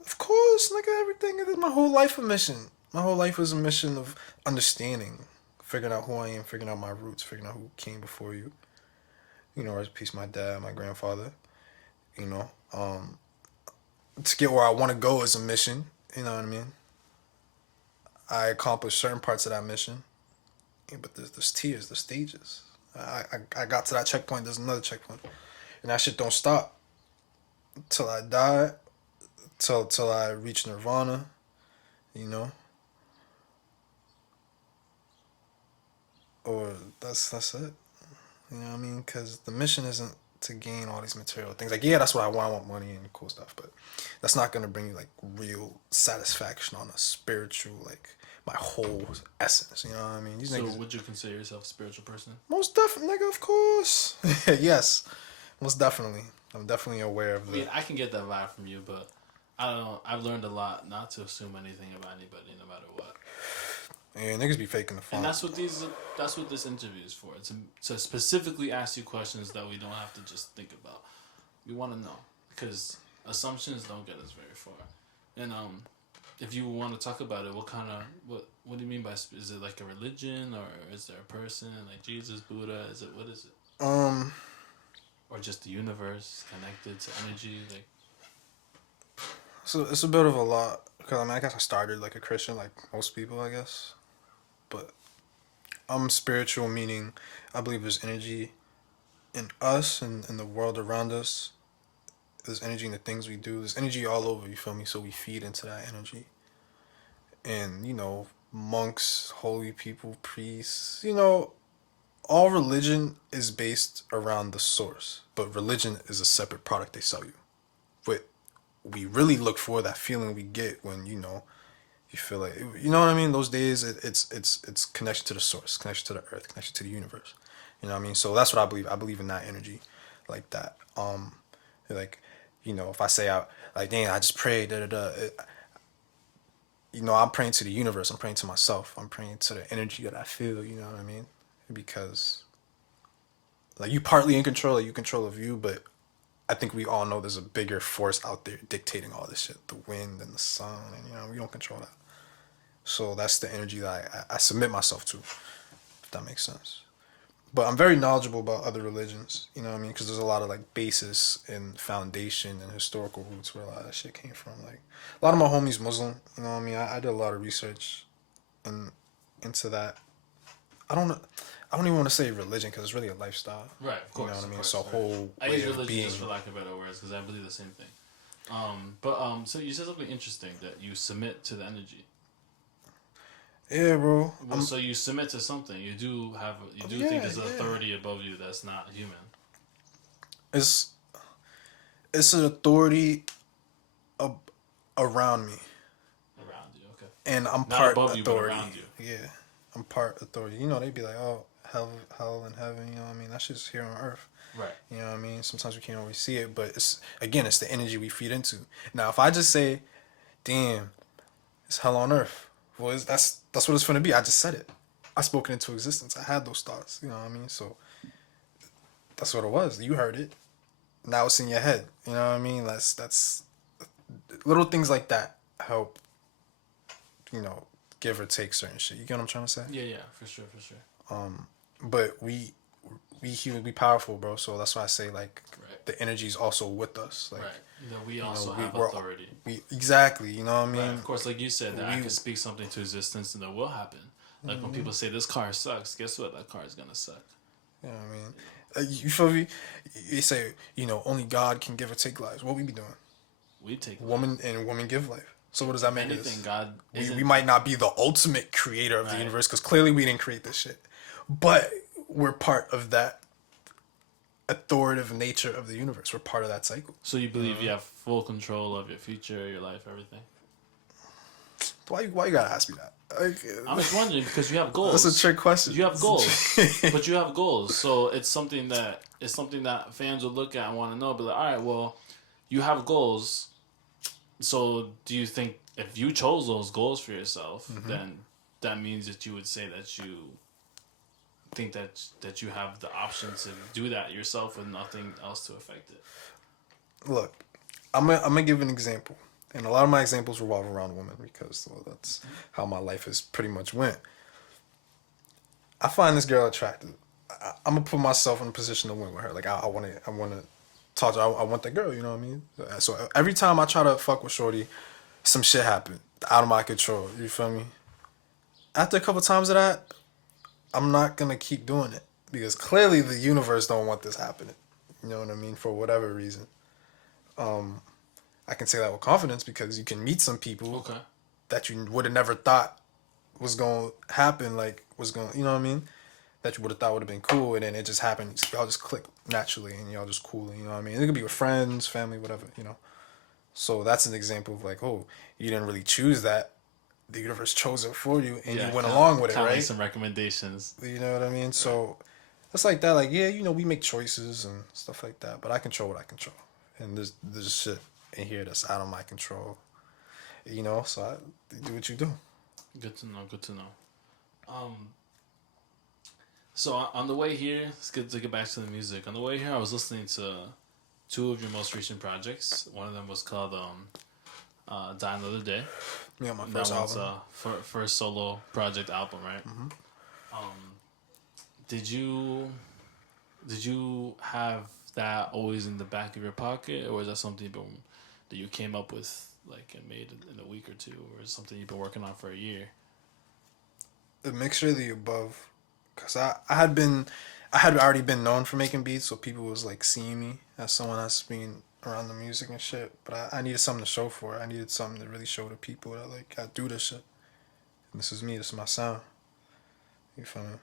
Of course, nigga. Everything is my whole life a mission. My whole life was a mission of understanding, figuring out who I am, figuring out my roots, figuring out who came before you. You know, rest in peace, my dad, my grandfather. You know, to get where I want to go is a mission. You know what I mean? I accomplished certain parts of that mission. Yeah, but there's tiers, there's stages. I got to that checkpoint, there's another checkpoint. And that shit don't stop. Till I die, till I reach nirvana, you know? or that's it. You know what I mean? Because the mission isn't to gain all these material things. Like, yeah, that's what I want. I want money and cool stuff, but that's not gonna bring you like real satisfaction on a spiritual, like my whole essence. You know what I mean? These So, niggas, would you consider yourself a spiritual person? most definitely, nigga, of course. Yes, most definitely. I'm definitely aware of I the. mean, I can get that vibe from you, but I don't know. I've learned a lot not to assume anything about anybody, no matter what. Yeah, niggas be faking the fun. And that's what this interview is for. It's to specifically ask you questions that we don't have to just think about. We want to know because assumptions don't get us very far. And if you want to talk about it, what do you mean by is it like a religion or is there a person like Jesus, Buddha? What is it? Or just the universe connected to energy like. So it's a bit of a lot because I mean I guess I started like a Christian like most people I guess, but I'm spiritual meaning I believe there's energy in us and in the world around us. There's energy in the things we do. There's energy all over. You feel me? So we feed into that energy. And monks, holy people, priests. All religion is based around the source, but religion is a separate product they sell you. But we really look for that feeling we get when you feel like what I mean. Those days, it's connection to the source, connection to the earth, connection to the universe. You know what I mean? So that's what I believe. I believe in that energy, like that. Like, if I say out like, dang, I just prayed, da da da. I'm praying to the universe. I'm praying to myself. I'm praying to the energy that I feel. You know what I mean? Because like you partly in control, like you control of you, but I think we all know there's a bigger force out there dictating all this shit, the wind and the sun, and we don't control that. So that's the energy that I submit myself to, if that makes sense. But I'm very knowledgeable about other religions, you know what I mean? Because there's a lot of like basis and foundation and historical roots where a lot of that shit came from. Like a lot of my homies Muslim, you know what I mean? I did a lot of research into that. I don't even want to say religion because it's really a lifestyle. Right, of course. You know what I mean? Course, It's a whole I way use of religion being. just for lack of better words because I believe the same thing. So you said something interesting that you submit to the energy. Yeah, bro. Well, so you submit to something. You do think there's an authority above you that's not human. It's an authority around me. Around you, okay. And I'm Not part above authority. you, but around you. Yeah, I'm part authority. They'd be like, oh, hell and heaven. You know what I mean? That shit's here on earth. Right. You know what I mean? Sometimes we can't always see it, but it's the energy we feed into. Now, if I just say, damn, it's hell on earth. Well, that's what it's going to be. I just said it. I spoke it into existence. I had those thoughts. You know what I mean? So that's what it was. You heard it. Now it's in your head. You know what I mean? That's little things like that help. Give or take certain shit. You get what I'm trying to say? Yeah, for sure. But we powerful, bro. So that's why I say like right. the energy is also with us. Like, right. We also have authority. Exactly. You know what I mean? Right. Of course, like you said, that I can speak something to existence and it will happen. Like when people say this car sucks, guess what? That car is gonna suck. You know what I mean? You feel me? You say only God can give or take lives. What we be doing? We take woman give life. So what does that make anything us? God. We might not be the ultimate creator of the universe because clearly we didn't create this shit, but we're part of that authoritative nature of the universe. We're part of that cycle. So you believe you have full control of your future, your life, everything? Why you gotta ask me that? Like, I'm just wondering because you have goals. That's a trick question. You have goals, but you have goals. So it's something that fans will look at and want to know. But like, all right, well, you have goals. So do you think if you chose those goals for yourself, then that means that you would say that you think that you have the option to do that yourself with nothing else to affect it? Look, I'm gonna give an example. And a lot of my examples revolve around women because that's how my life has pretty much went. I find this girl attractive. I'm gonna put myself in a position to win with her. Like I want to talk to her. I want that girl. You know what I mean? So every time I try to fuck with shorty, some shit happened out of my control. You feel me? After a couple times of that, I'm not gonna keep doing it because clearly the universe don't want this happening. You know what I mean? For whatever reason. I can say that with confidence because you can meet some people that you would have never thought was going to happen, you know what I mean? that you would have thought would have been cool, and then it just happened. Y'all just click naturally, and y'all just cool. You know what I mean? It could be with friends, family, whatever. You know. So that's an example of like, oh, you didn't really choose that. The universe chose it for you, and you went along with it, right? Some recommendations. You know what I mean? So it's like that. Like, yeah, you know, we make choices and stuff like that, but I control what I control, and there's shit in here that's out of my control. You know, so I do what you do. Good to know. Good to know. So on the way here, it's good to get back to the music. On the way here, I was listening to two of your most recent projects. One of them was called Die Another Day. Yeah, my first album. First solo project album, right? Mm-hmm. Did you have that always in the back of your pocket, or was that something that you came up with like and made in a week or two, or something you've been working on for a year? A mixture of the above, cause I had already been known for making beats, so people was like seeing me as someone that's been around the music and shit. But I needed something to show for it. I needed something to really show the people that like I do this shit. And this is me. This is my sound. You feel me?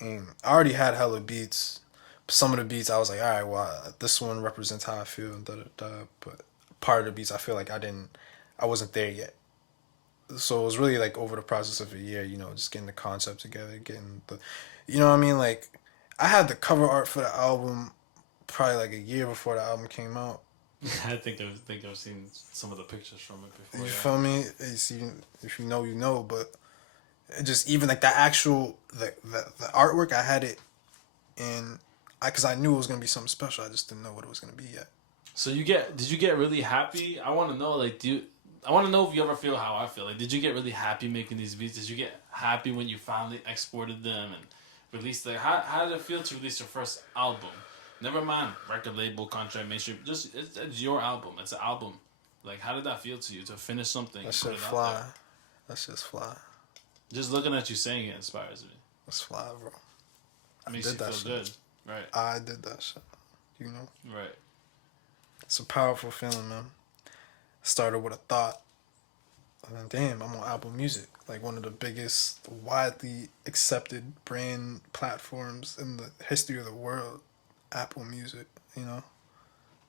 And I already had hella beats. Some of the beats I was like, all right, well, this one represents how I feel and da da da. But part of the beats I feel like I wasn't there yet. So it was really like over the process of a year, you know, just getting the concept together, you know what I mean? Like, I had the cover art for the album probably like a year before the album came out. I think I've seen some of the pictures from it before. You feel me? If you know, you know. But it just even like the actual the artwork, I had it, and because I knew it was gonna be something special. I just didn't know what it was gonna be yet. So did you get really happy? I want to know, like, I want to know if you ever feel how I feel. Like, did you get really happy making these beats? Did you get happy when you finally exported them and released them? How did it feel to release your first album? Never mind record label, contract, mainstream. Just it's your album. It's an album. Like, how did that feel to you to finish something? That shit fly. That shit's fly. Just looking at you saying it inspires me. That's fly, bro. It makes you feel good. Right. I did that shit. You know? Right. It's a powerful feeling, man. Started with a thought. And then, damn, I'm on Apple Music. Like one of the biggest, widely accepted brand platforms in the history of the world. Apple Music, you know?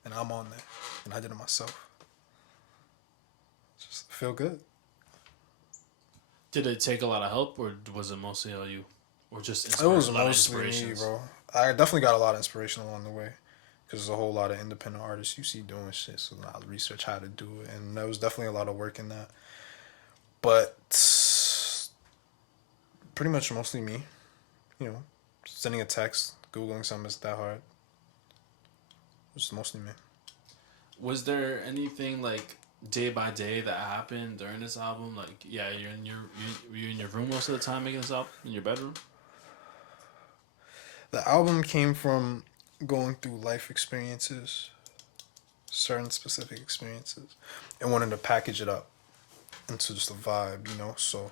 And I'm on there. And I did it myself. Just feel good. Did it take a lot of help, or was it mostly all you? Or just it was mostly me, bro. I definitely got a lot of inspiration along the way. Because there's a whole lot of independent artists you see doing shit. So I research how to do it. And there was definitely a lot of work in that. But pretty much mostly me. You know, sending a text, Googling something that's that hard. It was mostly me. Was there anything like day by day that happened during this album? Like, yeah, you're in your room most of the time making this album? In your bedroom? The album came from going through life experiences, certain specific experiences, and wanting to package it up into just a vibe, you know? So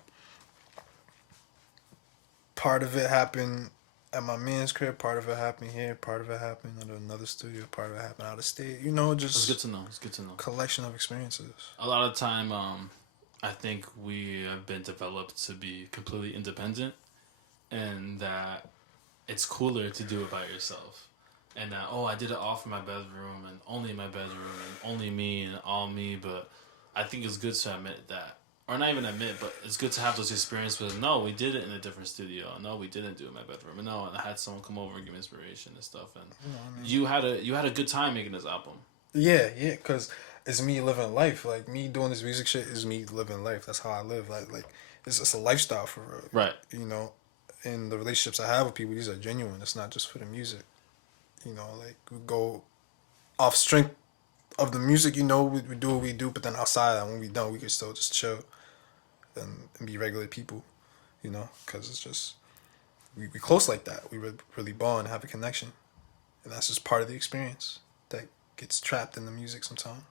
part of it happened at my man's crib, part of it happened here, part of it happened at another studio, part of it happened out of state, you know, just... It's good to know. It's good to know. Collection of experiences. A lot of time, I think we have been developed to be completely independent, and that it's cooler to do it by yourself. And that, I did it all from my bedroom and only my bedroom and only me and all me. But I think it's good to admit that, or not even admit, but it's good to have those experiences with, no, we did it in a different studio. No, we didn't do it in my bedroom. And no, I had someone come over and give me inspiration and stuff. And you had a good time making this album. Yeah, because it's me living life. Like, me doing this music shit is me living life. That's how I live. Like it's just a lifestyle for real. Right. You know, and the relationships I have with people, these are genuine. It's not just for the music. You know, like, we go off strength of the music, you know, we do what we do, but then outside, when we done, we can still just chill and be regular people, you know, because it's just, we close like that. We really bond and have a connection. And that's just part of the experience that gets trapped in the music sometimes.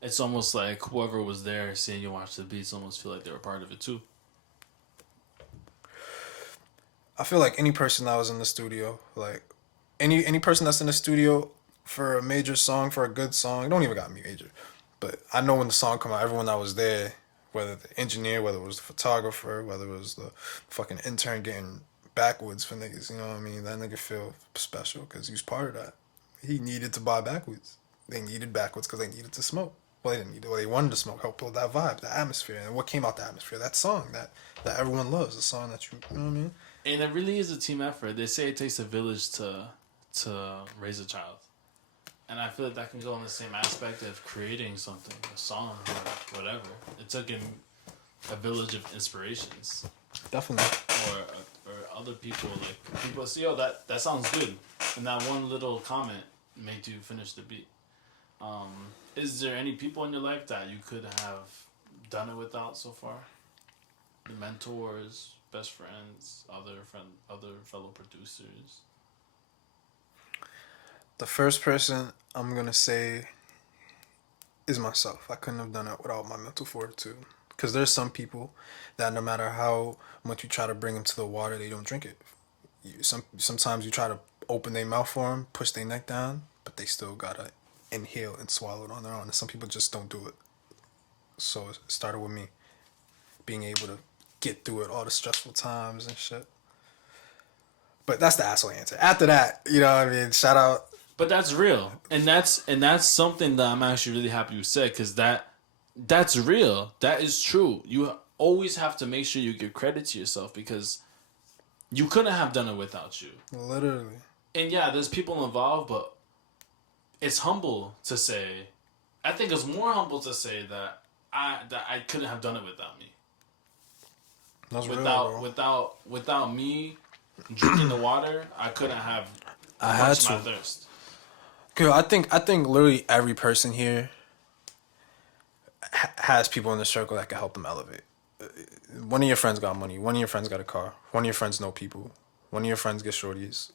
It's almost like whoever was there seeing you watch the beats almost feel like they were part of it too. I feel like any person that was in the studio, like, any person that's in the studio for a major song, for a good song, it don't even got me major, but I know when the song come out, everyone that was there whether the engineer, whether it was the photographer, whether it was the fucking intern getting backwoods for niggas. You know what I mean? That nigga feel special because he was part of that. He needed to buy backwoods. They needed backwoods because they needed to smoke. Well, they didn't need it. Well, they wanted to smoke. Help build that vibe, that atmosphere, and what came out the atmosphere? That song that everyone loves. The song that you know what I mean? And it really is a team effort. They say it takes a village to raise a child. And I feel like that can go in the same aspect of creating something, a song or whatever. It took in a village of inspirations. Definitely. Or other people, like, people say, yo, that sounds good. And that one little comment made you finish the beat. Is there any people in your life that you could have done it without so far? The mentors, best friends, other fellow producers? The first person I'm gonna say is myself. I couldn't have done it without my mental fortitude. Because there's some people that no matter how much you try to bring them to the water, they don't drink it. Sometimes you try to open their mouth for them, push their neck down, but they still gotta inhale and swallow it on their own. And some people just don't do it. So it started with me being able to get through it, all the stressful times and shit. But that's the asshole answer. After that, you know what I mean? Shout out. But that's real, and that's something that I'm actually really happy you said, because that's real. That is true. You always have to make sure you give credit to yourself, because you couldn't have done it without you. Literally. And yeah, there's people involved, but it's humble to say. I think it's more humble to say that I couldn't have done it without me. That's real, bro. Without me drinking the water, I couldn't have quenched my thirst. Cause I think literally every person here has people in the circle that can help them elevate. One of your friends got money. One of your friends got a car. One of your friends know people. One of your friends get shorties.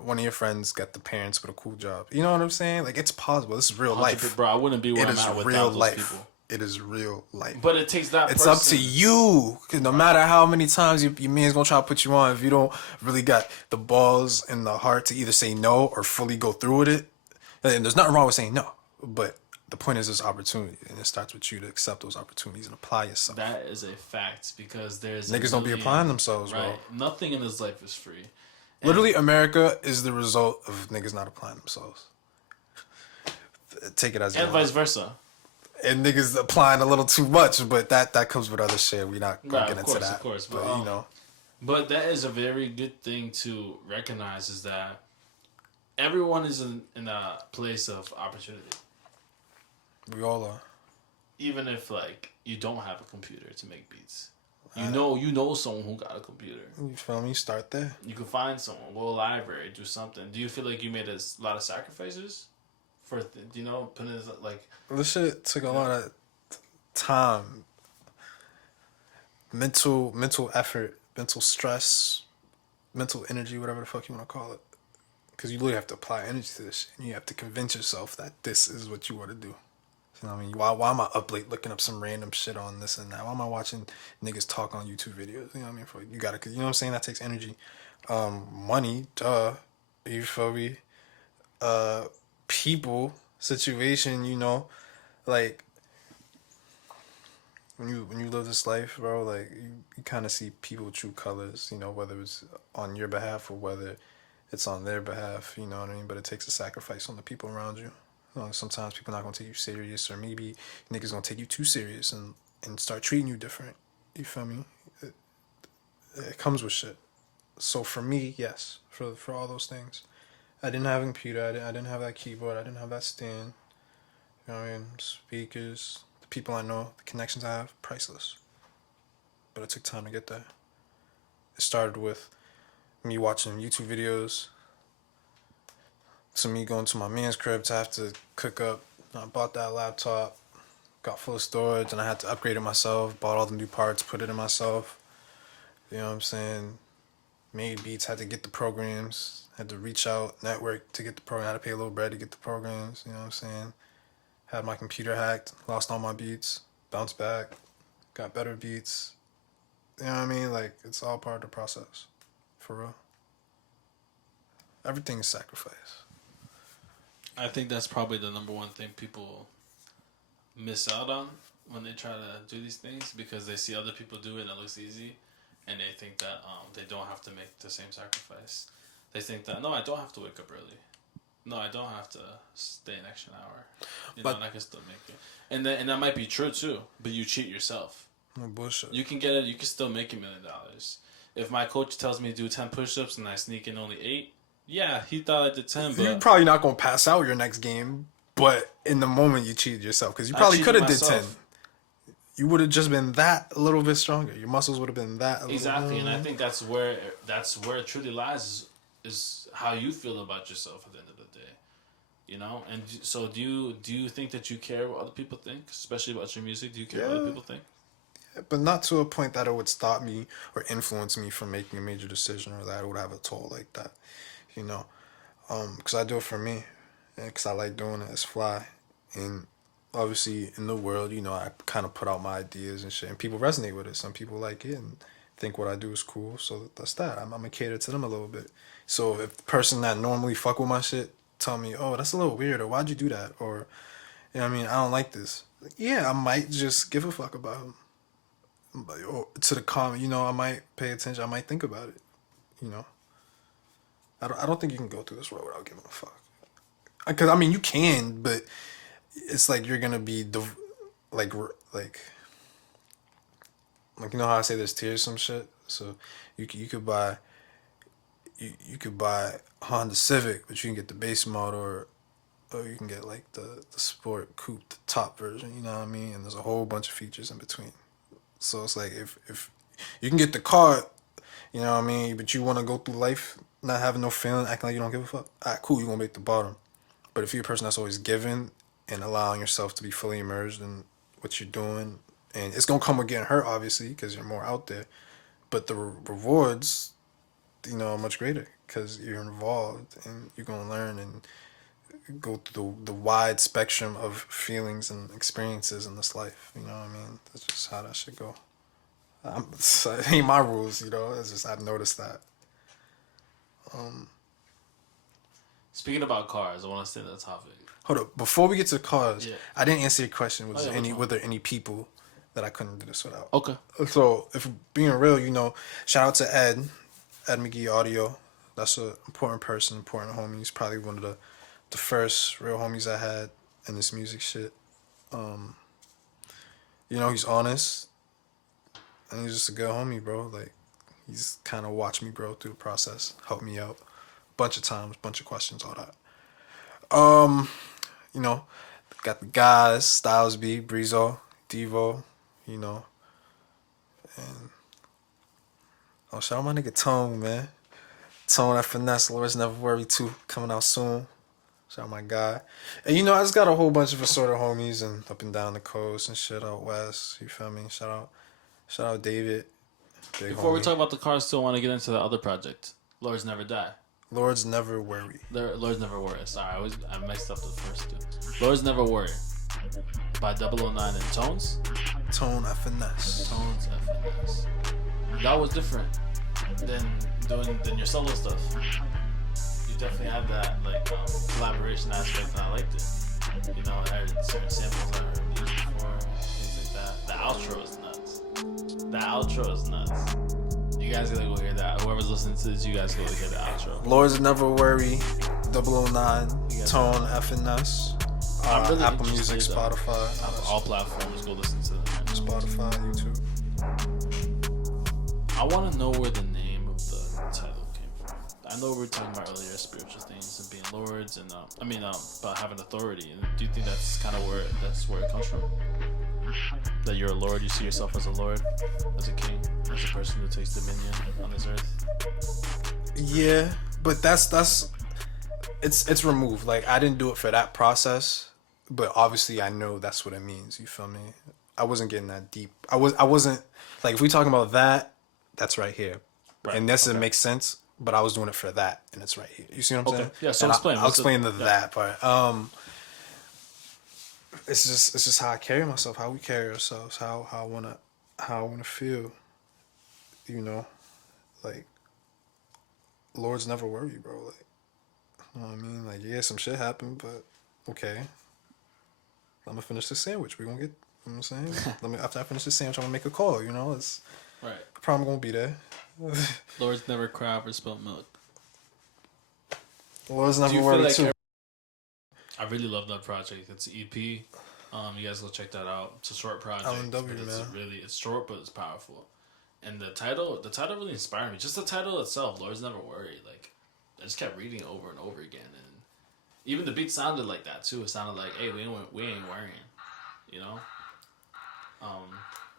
One of your friends got the parents with a cool job. You know what I'm saying? Like, it's possible. This is real life. Bro, I wouldn't be where I'm at without those people. It is real life. But it takes that It's person. up to you. Because no matter how many times your man's going to try to put you on, if you don't really got the balls and the heart to either say no or fully go through with it, and there's nothing wrong with saying no. But the point is, there's opportunity. And it starts with you to accept those opportunities and apply yourself. That is a fact, because there's niggas don't be applying themselves, right? bro. Nothing in this life is free. Literally, America is the result of niggas not applying themselves. Take it as and vice versa. And niggas applying a little too much, but that comes with other shit. We not gonna get into that. Of course, but you know. But that is a very good thing to recognize, is that everyone is in a place of opportunity. We all are. Even if, like, you don't have a computer to make beats. You know someone who got a computer. You feel me? Start there. You can find someone, go to a library, do something. Do you feel like you made a lot of sacrifices for, putting this, like... This shit took a lot of time. Mental effort, mental stress, mental energy, whatever the fuck you want to call it. Because you literally have to apply energy to this shit. And you have to convince yourself that this is what you want to do. You know what I mean? Why am I up late looking up some random shit on this and that? Why am I watching niggas talk on YouTube videos? You know what I mean? You gotta, you know what I'm saying? That takes energy. Money, duh. You feel me? People, situation, like when you live this life, bro, like you kind of see people true colors, whether it's on your behalf or whether it's on their behalf, you know what I mean? But it takes a sacrifice on the people around you. Sometimes people not gonna take you serious, or maybe niggas gonna take you too serious and start treating you different. You feel me? It comes with shit. So for me, yes, for all those things, I didn't have a computer. I didn't have that keyboard. I didn't have that stand. You know what I mean? Speakers, the people I know, the connections I have, priceless. But it took time to get there. It started with me watching YouTube videos. So me going to my man's crib to have to cook up. I bought that laptop, got full of storage, and I had to upgrade it myself. Bought all the new parts, put it in myself. You know what I'm saying? Made beats, had to get the programs, had to reach out, network to get the program, had to pay a little bread to get the programs, you know what I'm saying? Had my computer hacked, lost all my beats, bounced back, got better beats. You know what I mean? Like, it's all part of the process. For real. Everything is sacrifice. I think that's probably the number one thing people miss out on, when they try to do these things because they see other people do it and it looks easy, and they think that they don't have to make the same sacrifice. They think that no, I don't have to wake up early. No, I don't have to stay an extra hour. And I can still make it. And that might be true too, but you cheat yourself. No bullshit. You can get it. You can still make $1 million. If my coach tells me to do 10 push-ups and I sneak in only 8, yeah, he thought I did 10. But You're probably not gonna pass out your next game, but in the moment you cheated yourself because you probably could have did 10. You would have just been that a little bit stronger. Your muscles would have been that. Exactly, and I think that's where it truly lies is how you feel about yourself at the end of the day. You know, and so do you think that you care what other people think, especially about your music? Do you care what other people think? But not to a point that it would stop me or influence me from making a major decision, or that it would have a toll like that, you know. Because I do it for me, and because I like doing it. It's fly, and obviously in the world, you know, I kind of put out my ideas and shit, and people resonate with it. Some people like it and think what I do is cool, so that's that. I'm gonna cater to them a little bit. So if the person that normally fuck with my shit tell me, oh, that's a little weird, or why'd you do that, or you know what I mean, I don't like this. Yeah, I might just give a fuck about them. Or to the comment, you know, I might pay attention. I might think about it. You know, I don't think you can go through this world without giving a fuck. Because I mean, you can, but it's like you're gonna be like you know how I say there's tiers some shit. So you could buy you could buy a Honda Civic, but you can get the base model, or you can get like the sport coupe, the top version. You know what I mean? And there's a whole bunch of features in between. So it's like if you can get the car, you know what I mean, but you want to go through life not having no feeling, acting like you don't give a fuck. Alright, cool, you're going to make the bottom. But if you're a person that's always giving and allowing yourself to be fully immersed in what you're doing, and it's going to come with getting hurt, obviously, because you're more out there, but the rewards, you know, are much greater because you're involved and you're going to learn and go through the wide spectrum of feelings and experiences in this life. You know what I mean? That's just how that should go. It ain't my rules, you know. It's just I've noticed that. Speaking about cars, I want to stay on that topic. Hold up, before we get to cars, Yeah. I didn't answer your question. Yeah, Were there any people that I couldn't do this without? Okay. So if being real, you know, shout out to Ed McGee Audio. That's an important person, important homie. He's probably one of the first real homies I had in this music shit. You know, he's honest, and he's just a good homie, bro. Like, he's kind of watched me grow through the process, helped me out bunch of times, bunch of questions, all that. You know, got the guys, Styles B, Breezo, Devo, you know, and shout out my nigga Tone, man. Tone at Finesse, Lord's Never Worry 2, coming out soon. Shout out my guy. And you know, I just got a whole bunch of assorted homies and up and down the coast and shit out west. You feel me? Shout out David. Before we talk about the cars, still want to get into the other project, Lords Never Die. Lords Never Worry. Lords Never Worry. Sorry, I messed up the first two. Lords Never Worry by 009 and Tones. Tone at Finesse. Tones at Finesse. That was different than your solo stuff. You definitely had that like collaboration aspect, and I liked it. You know, I heard certain samples I heard used before, things like that. The outro is nuts. The outro is nuts. You guys gotta go hear that. Whoever's listening to this, you guys go hear the outro. Lords Never Worry, 009, Tone at Finesse. Really Apple Music, Spotify. All platforms, go listen to them. Spotify, YouTube. I want to know where the name of the title came from. I know we were talking about earlier spiritual things and being lords and about having authority. And do you think that's kind of where it comes from? That you're a lord, you see yourself as a lord, as a king, as a person who takes dominion on this earth. Yeah, but it's removed. Like, I didn't do it for that process, but obviously I know that's what it means. You feel me? I wasn't getting that deep. I wasn't like, if we talking about that, that's right here, right. And this makes sense. But I was doing it for that, and it's right here. You see what I'm saying? Yeah. So explain. I'll explain that part. It's just how I carry myself, how we carry ourselves, how I wanna feel. You know, like, Lords never worry, bro. Like, you know what I mean? Like, yeah, some shit happened, but okay. I'm gonna finish this sandwich. We're gonna You know what I'm saying? After I finish this sandwich, I'm gonna make a call. You know, it's Right. probably gonna be there. Lord's never cried or spilled milk. Lord's Do never you feel worried like too. I really love that project. It's an EP. You guys go check that out. It's a short project. LNW, but it's man. it's short, but it's powerful. And the title really inspired me. Just the title itself, Lord's Never Worried. Like, I just kept reading it over and over again, and even the beat sounded like that too. It sounded like, "Hey, we ain't worrying," you know.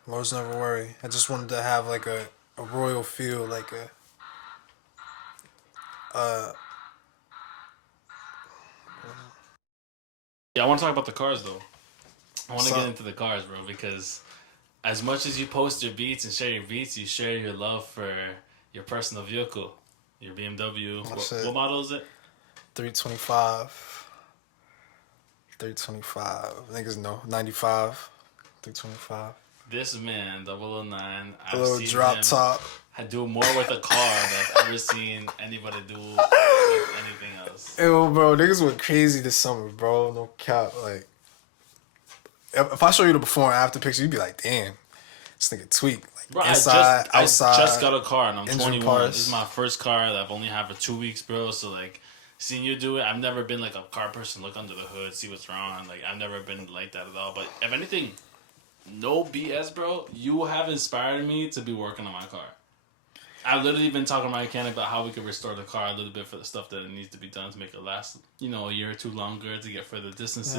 Lord's never worry. I just wanted to have like a royal feel, like Yeah, I want to talk about the cars though. I want to So- get into the cars, bro, because as much as you post your beats and share your beats, you share your love for your personal vehicle, your BMW. What model is it? 325. 325. Niggas know. 95. 325. This man, 009, A little drop top. I do more with a car than I've ever seen anybody do with anything else. Yo, bro, niggas went crazy this summer, bro. No cap. Like, if I show you the before and after picture, you'd be like, damn, this nigga tweak. Like, Bro, inside, outside. I just got a car and I'm engine 21. parts. This is my first car that I've only had for 2 weeks, bro. So, like, seeing you do it, I've never been like a car person, look under the hood, see what's wrong. Like, I've never been like that at all. But if anything, no BS, bro, you have inspired me to be working on my car. I've literally been talking to my mechanic about how we could restore the car a little bit for the stuff that it needs to be done to make it last, a year or two longer, to get further distances,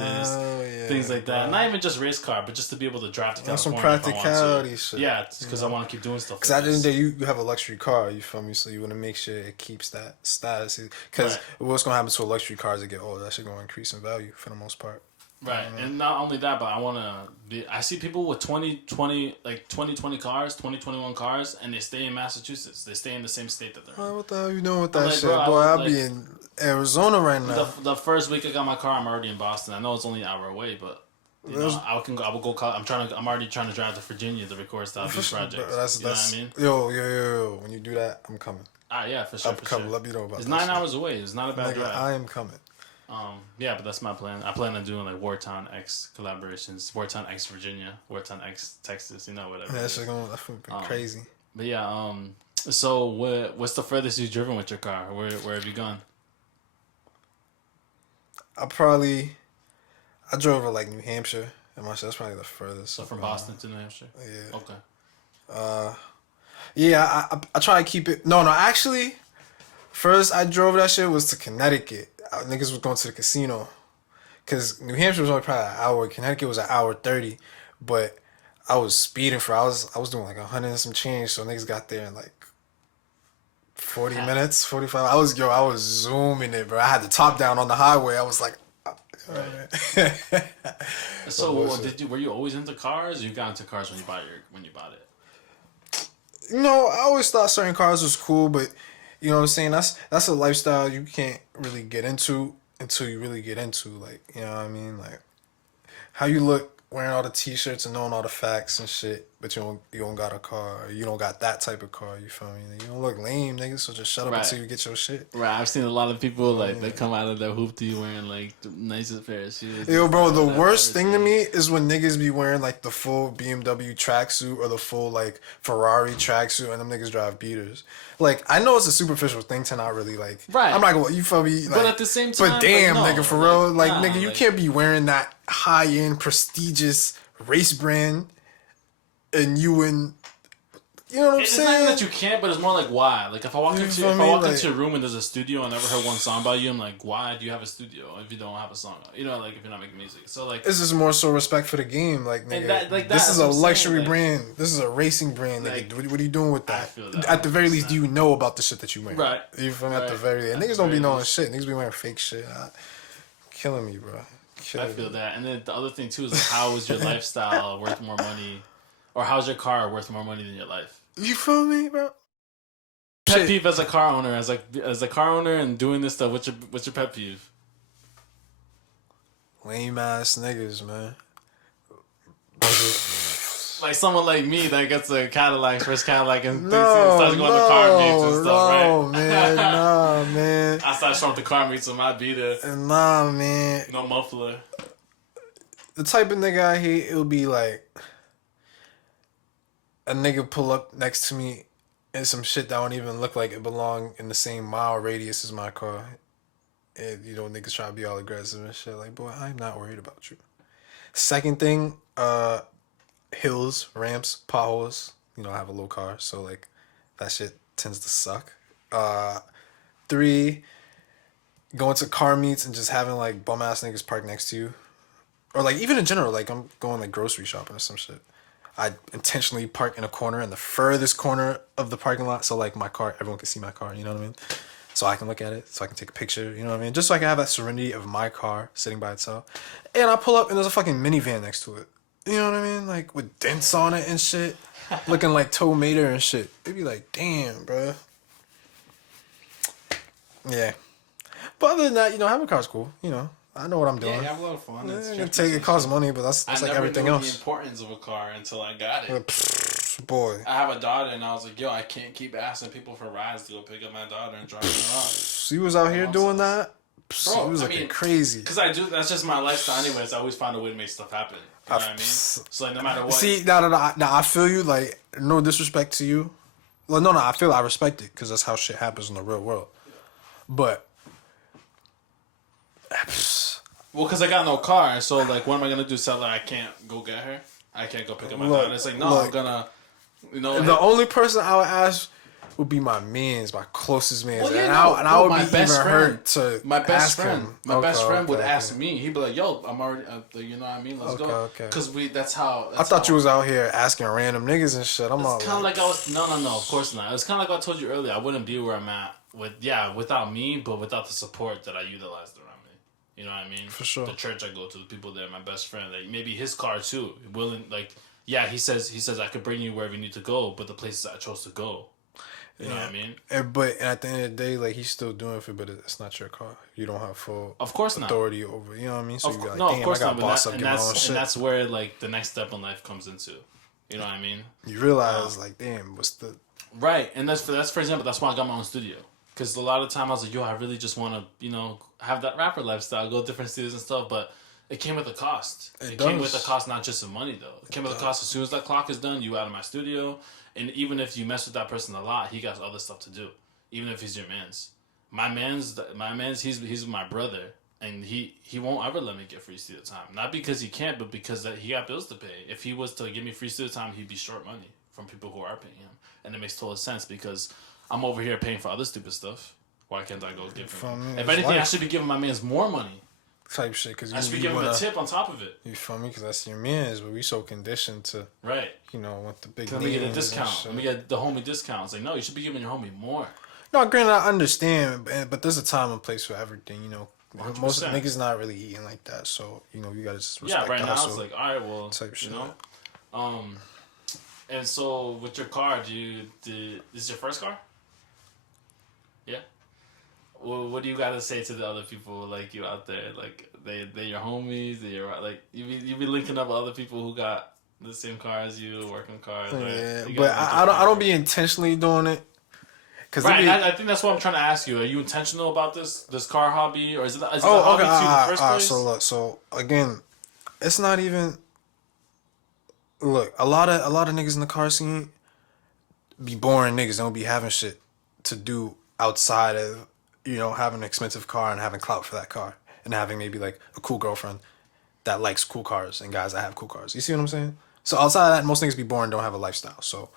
things like that. Not even just race car, but just to be able to drive to California. Some practicality shit. Yeah, because I want to keep doing stuff. Because at the end of the day, you have a luxury car, you feel me? So you want to make sure it keeps that status. Because what's going to happen to a luxury car as it get older? That shit going to increase in value for the most part. Right, and not only that, but I want to be... I see people with 2020 cars, 2021 cars, and they stay in Massachusetts. They stay in the same state that they're in. What the hell you doing with that like, shit? bro, Boy, I'll be in Arizona right now. The first week I got my car, I'm already in Boston. I know it's only an hour away, but... I will go. I'm already trying to drive to Virginia to record Style Beat projects. You know what I mean? Yo. When you do that, I'm coming. Yeah, for sure. I'm coming. Let me know about It's that 9 shit. hours away. It's not a bad drive. I am coming. Yeah, but that's my plan. I plan on doing like Wartown X collaborations, Wartown X Virginia, Wartown X Texas, whatever. Yeah, that's going to be crazy. But yeah, so what's the furthest you've driven with your car? Where have you gone? I drove to like New Hampshire, and that's probably the furthest. So from Boston to New Hampshire. Yeah. Okay. Yeah, I try to keep it. No, actually, first I drove that shit was to Connecticut. Niggas was going to the casino, cause New Hampshire was only probably an hour. Connecticut was an hour 30, but I was speeding I was doing like 100 and some change. So niggas got there in like 40 minutes, 45. I was zooming it, bro. I had the top down on the highway. I was like, right. So were you always into cars? Or you got into cars when you bought it? I always thought certain cars was cool, but you know what I'm saying? That's a lifestyle you can't really get into until you really get into, like, you know what I mean? Like, how you look wearing all the t-shirts and knowing all the facts and shit, but you don't got a car, or you don't got that type of car, you feel me? You don't look lame, nigga, so just shut up until you get your shit. Right, I've seen a lot of people, like, they come out of their hoopty wearing, like, the nicest pair of shoes. Yo, bro, the worst thing to me is when niggas be wearing, like, the full BMW tracksuit or the full, like, Ferrari tracksuit, and them niggas drive beaters. Like, I know it's a superficial thing to not really, like... Right. I'm not gonna... You feel me? Like, but at the same time... But damn, like, no, nigga, for real. Like, nah, nigga, you can't be wearing that high-end, prestigious race brand and you in... You know what I'm saying? It's not even that you can't, but it's more like, why? Like, if I walk into your room and there's a studio and I never heard one song by you, I'm like, why do you have a studio if you don't have a song? Like, if you're not making music. So, like... It's just more so respect for the game. Like, nigga, this is a luxury brand. This is a racing brand. Like, nigga, what are you doing with that? At the very least, do you know about the shit that you wear? Right. You feel me? At the very least. Niggas don't be knowing shit. Niggas be wearing fake shit. Killing me, bro. I feel that. And then the other thing, too, is like, how is your lifestyle worth more money? Or how's your car worth more money than your life? You feel me, bro? Pet peeve as a car owner, as a car owner and doing this stuff. What's your pet peeve? Lame ass niggas, man. Like someone like me that gets a Cadillac, first Cadillac, and starts going to car meets and stuff, right? Man, nah, man. I started showing up the car meets with my beater. Nah, man. No muffler. The type of nigga I hate, it'll be like a nigga pull up next to me and some shit that don't even look like it belong in the same mile radius as my car. And, you know, niggas try to be all aggressive and shit. Like, boy, I'm not worried about you. Second thing, hills, ramps, potholes. You know, I have a low car, so, like, that shit tends to suck. 3, going to car meets and just having, like, bum-ass niggas park next to you. Or, like, even in general, like, I'm going, like, grocery shopping or some shit. I intentionally park in a corner, in the furthest corner of the parking lot, so, like, my car, everyone can see my car, you know what I mean? So I can look at it, so I can take a picture, you know what I mean? Just so I can have that serenity of my car sitting by itself. And I pull up and there's a fucking minivan next to it. You know what I mean? Like, with dents on it and shit. Looking like tomato and shit. It'd be like, damn, bro. Yeah. But other than that, you know, having a car's cool. You know, I know what I'm doing. Yeah, you have a lot of fun. It costs money, but that's like everything else. I never knew the importance of a car until I got it. Boy. I have a daughter, and I was like, yo, I can't keep asking people for rides to go pick up my daughter and drive her around. He was out here doing that? Bro, he was looking crazy. Because I do, that's just my lifestyle anyways. I always find a way to make stuff happen. You know what I mean? So, like, no matter what. See, now I feel you. Like, no disrespect to you. Well, no, I respect it because that's how shit happens in the real world. But. Well, because I got no car, so, like, what am I going to do? Tell her I can't go get her? I can't go pick up my daughter. It's like, no, I'm going to, you know. The only person I would ask would be my mans, my closest mans. Well, yeah, and I would be even hurt to my best ask friend. him. My best friend would ask me. He'd be like, "Yo, I'm already, you know what I mean? Let's go." Okay. Because that's how. I thought you was out here asking random niggas and shit. I'm all kind of like I was. No. Of course not. It's kind of like what I told you earlier. I wouldn't be where I'm at without me, but without the support that I utilized around me. You know what I mean? For sure. The church I go to, the people there, my best friend, like maybe his car too. Willing, like, yeah, he says I could bring you wherever you need to go, but the places I chose to go. You know what I mean? But at the end of the day, like, he's still doing it, but it's not your car. You don't have full authority over. You know what I mean? So you got of course I got not. boss up your own shit. And that's where like the next step in life comes into. You know what I mean? You realize like, damn, what's the right? And that's for example, that's why I got my own studio. Because a lot of time I was like, yo, I really just want to, have that rapper lifestyle, go to different studios and stuff, but it came with a cost. It came with a cost not just of money, though. It came with a cost as soon as that clock is done, you out of my studio. And even if you mess with that person a lot, he got other stuff to do. Even if he's your man's. My man's, he's my brother. And he won't ever let me get free studio time. Not because he can't, but because he got bills to pay. If he was to give me free studio time, he'd be short money from people who are paying him. And it makes total sense because I'm over here paying for other stupid stuff. Why can't I go give him? If anything, I should be giving my man's more money. Type shit, because I should be giving him a tip on top of it. You feel me? Because that's your man's, but we so conditioned to, right? Want the big. Let me get a discount. Let me get the homie discount. It's like, no, you should be giving your homie more. No, granted, I understand, but there's a time and place for everything. 100%. Most niggas not really eating like that, so you gotta just respect. Yeah, right the now hustle. it's like, all right, well, type shit. And so with your car, this is your first car? Yeah. Well, what do you gotta say to the other people like you out there? Like they your homies. You be linking up with other people who got the same car as you, working cars. Yeah, right? but I don't be intentionally doing it. Right, I think that's what I'm trying to ask you. Are you intentional about this car hobby, or is it a hobby to you in the first place? So again, it's not even. Look, a lot of niggas in the car scene be boring niggas. Don't be having shit to do outside of having an expensive car and having clout for that car and having maybe like a cool girlfriend that likes cool cars and guys that have cool cars. You see what I'm saying? So outside of that, most niggas be boring, don't have a lifestyle. So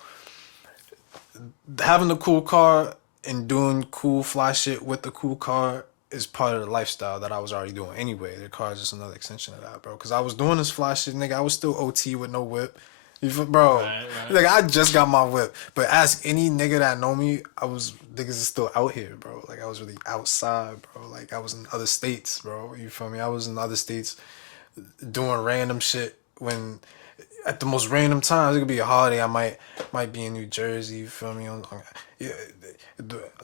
having the cool car and doing cool fly shit with the cool car is part of the lifestyle that I was already doing anyway. The car is just another extension of that, bro. Because I was doing this fly shit, nigga. I was still OT with no whip. Bro, right. Like, I just got my whip. But ask any nigga that know me, niggas is still out here, bro. Like, I was really outside, bro. Like, I was in other states, bro. You feel me? I was in other states doing random shit when, at the most random times, it could be a holiday. I might be in New Jersey, you feel me?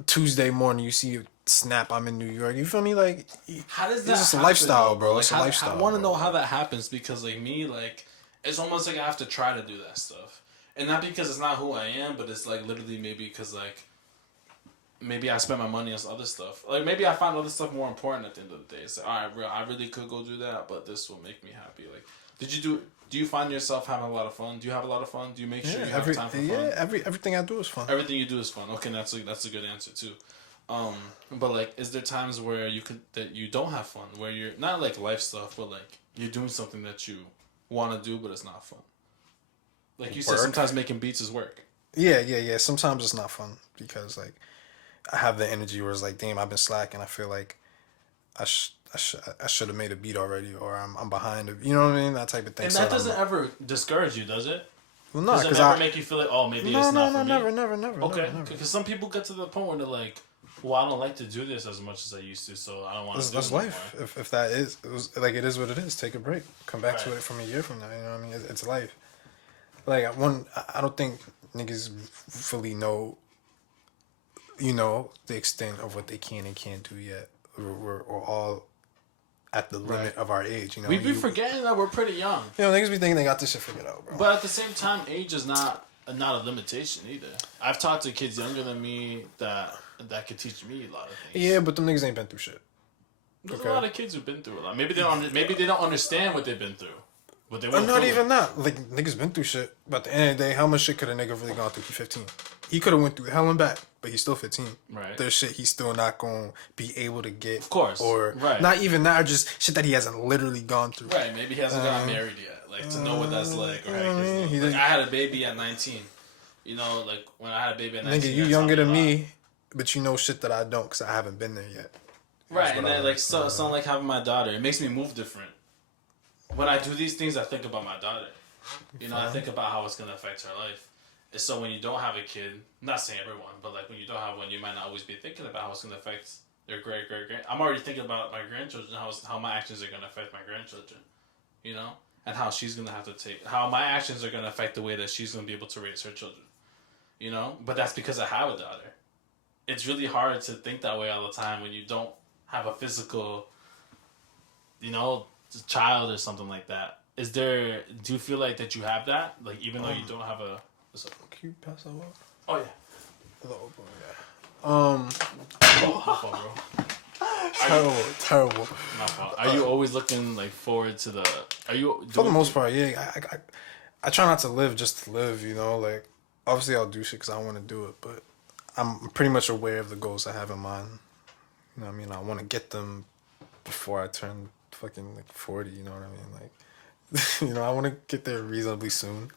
Tuesday morning, you see a snap, I'm in New York. You feel me? Like, how does that it's just happen, a lifestyle, bro. Like, It's a lifestyle. I want to know how that happens because, like, me, like, it's almost like I have to try to do that stuff. And not because it's not who I am, but it's, like, literally maybe because, like, maybe I spend my money on other stuff. Like maybe I find other stuff more important at the end of the day. It's like, all right, I really could go do that, but this will make me happy. Like, do you find yourself having a lot of fun? Do you have a lot of fun? Do you make sure you have time for fun? Yeah, everything I do is fun. Everything you do is fun. Okay, that's a good answer too. But like, is there times where that you don't have fun, where you're not like life stuff, but like you're doing something that you want to do, but it's not fun. Like you said, sometimes making beats is work. Yeah. Sometimes it's not fun because like I have the energy where it's like, damn, I've been slacking. I feel like I should have made a beat already, or I'm behind. You know what I mean? That type of thing. And that doesn't ever discourage you, does it? Well, no, does it ever make you feel like, oh, maybe it's not for me? Never. Okay, because some people get to the point where they're like, well, I don't like to do this as much as I used to, so I don't want to do it. That's life. If that is, it is what it is. Take a break. Come back to it from a year from now. You know what I mean? It's life. Like I don't think niggas fully know, you know, the extent of what they can and can't do yet. We're all at the limit of our age. You know, we be forgetting that we're pretty young. You know, niggas be thinking they got this shit figured out, bro. But at the same time, age is not a limitation either. I've talked to kids younger than me that could teach me a lot of things. Yeah, but them niggas ain't been through shit. There's a lot of kids who've been through a lot. Maybe they don't understand what they've been through. But they went not through even that. Like niggas been through shit. But at the end of the day, how much shit could a nigga really gone through? He's 15. He could have went through hell and back, but he's still 15. Right. There's shit he's still not gonna be able to get. Of course. Or not even that, or just shit that he hasn't literally gone through. Right. Maybe he hasn't gotten married yet. Like to know what that's like. Right. Like, I had a baby at 19. You know, like when I had a baby at 19. Nigga, you younger than me, but you know shit that I don't because I haven't been there yet. Right, and then like something like having my daughter, it makes me move different. When I do these things, I think about my daughter. You know, I think about how it's gonna affect her life. And so when you don't have a kid, not saying everyone, but like when you don't have one, you might not always be thinking about how it's gonna affect your great. I'm already thinking about my grandchildren, how my actions are gonna affect my grandchildren. You know, and how she's gonna have to how my actions are gonna affect the way that she's gonna be able to raise her children. You know, but that's because I have a daughter. It's really hard to think that way all the time when you don't have a physical, you know, child or something like that. Do you feel like that you have that? Like even though you don't have a... Can you pass that one? Oh yeah. Hello, bro. Yeah. Terrible. My fault. Are you always looking like forward to the... For the most part, yeah. I try not to live just to live, you know? Like, obviously I'll do shit because I want to do it, but I'm pretty much aware of the goals I have in mind. You know what I mean? I want to get them before I turn fucking like 40, you know what I mean? Like, you know, I want to get there reasonably soon.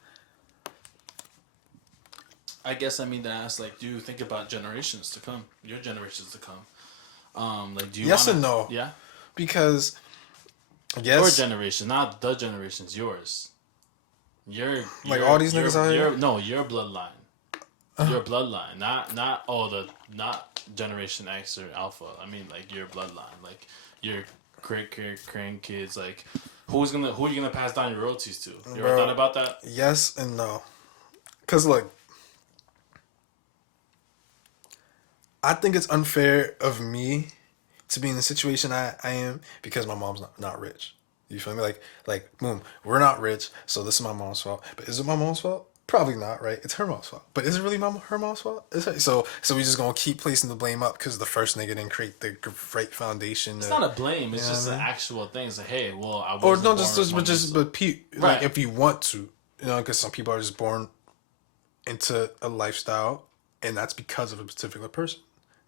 I guess I mean to ask, like, do you think about generations to come? Your generations to come? Like, do you Yes and no. Yeah? Because, yes. Your generation, not the generation's yours. Like all these niggas out here? No, your bloodline. Your bloodline, not Generation X or Alpha. I mean, like your bloodline, like your great grandkids. Like, who are you gonna pass down your royalties to? You ever thought about that? Yes and no, cause look, I think it's unfair of me to be in the situation I am because my mom's not rich. You feel me? Like, boom, we're not rich, so this is my mom's fault. But is it my mom's fault? Probably not, right? It's her mom's fault. But is it really her mom's fault? So we just gonna keep placing the blame up because the first nigga didn't create the right foundation. It's not a blame. It's just an actual thing. It's like, hey, well, I wasn't born like if you want to, you know, because some people are just born into a lifestyle, and that's because of a particular person.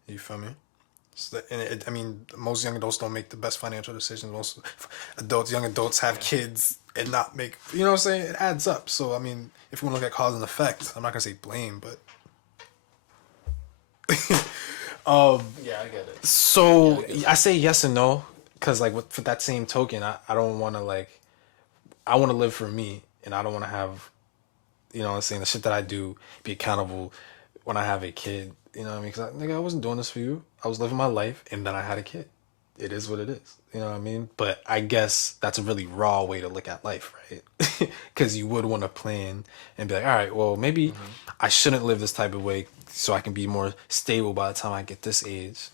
You feel me? So I mean, most young adults don't make the best financial decisions. Most young adults have kids and not make, you know what I'm saying? It adds up. So, I mean, if we want to look at cause and effect, I'm not going to say blame, but... yeah, I get it. So, I say yes and no, because, like, for that same token, I don't want to, like... I want to live for me, and I don't want to have, you know what I'm saying, the shit that I do be accountable when I have a kid. You know what I mean? Because, nigga, I wasn't doing this for you. I was living my life, and then I had a kid. It is what it is. You know what I mean? But I guess that's a really raw way to look at life, right? Because you would want to plan and be like, all right, well, maybe I shouldn't live this type of way so I can be more stable by the time I get this age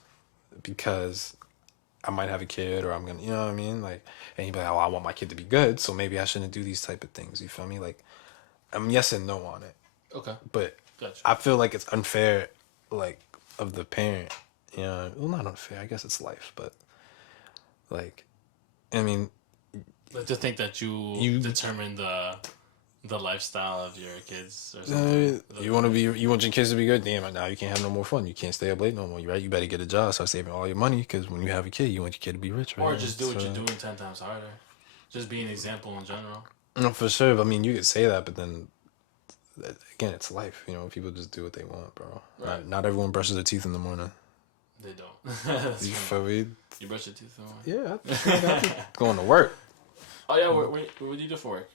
because I might have a kid or I'm going to, you know what I mean? Like, and you'd be like, oh, I want my kid to be good, so maybe I shouldn't do these type of things. You feel me? Like, I'm yes and no on it. Okay. But gotcha. I feel like it's unfair, like, of the parent. You know, well, not unfair. I guess it's life, but like, I mean, Like to think that you You- determine the lifestyle of your kids or something. you want your kids to be good. Damn, now you can't have no more fun. You can't stay up late no more. Right? You better get a job, start saving all your money, because when you have a kid, you want your kid to be rich, right? Or just do what So- you're doing 10 times harder. Just be an example in general. No, for sure. But, I mean, you could say that, but then again, it's life. You know, people just do what they want, bro. Right. Not everyone brushes their teeth in the morning. They don't. That's You funny. feel me? You brush your teeth in the morning? Yeah, I be going to work. Oh yeah, what do you do for work?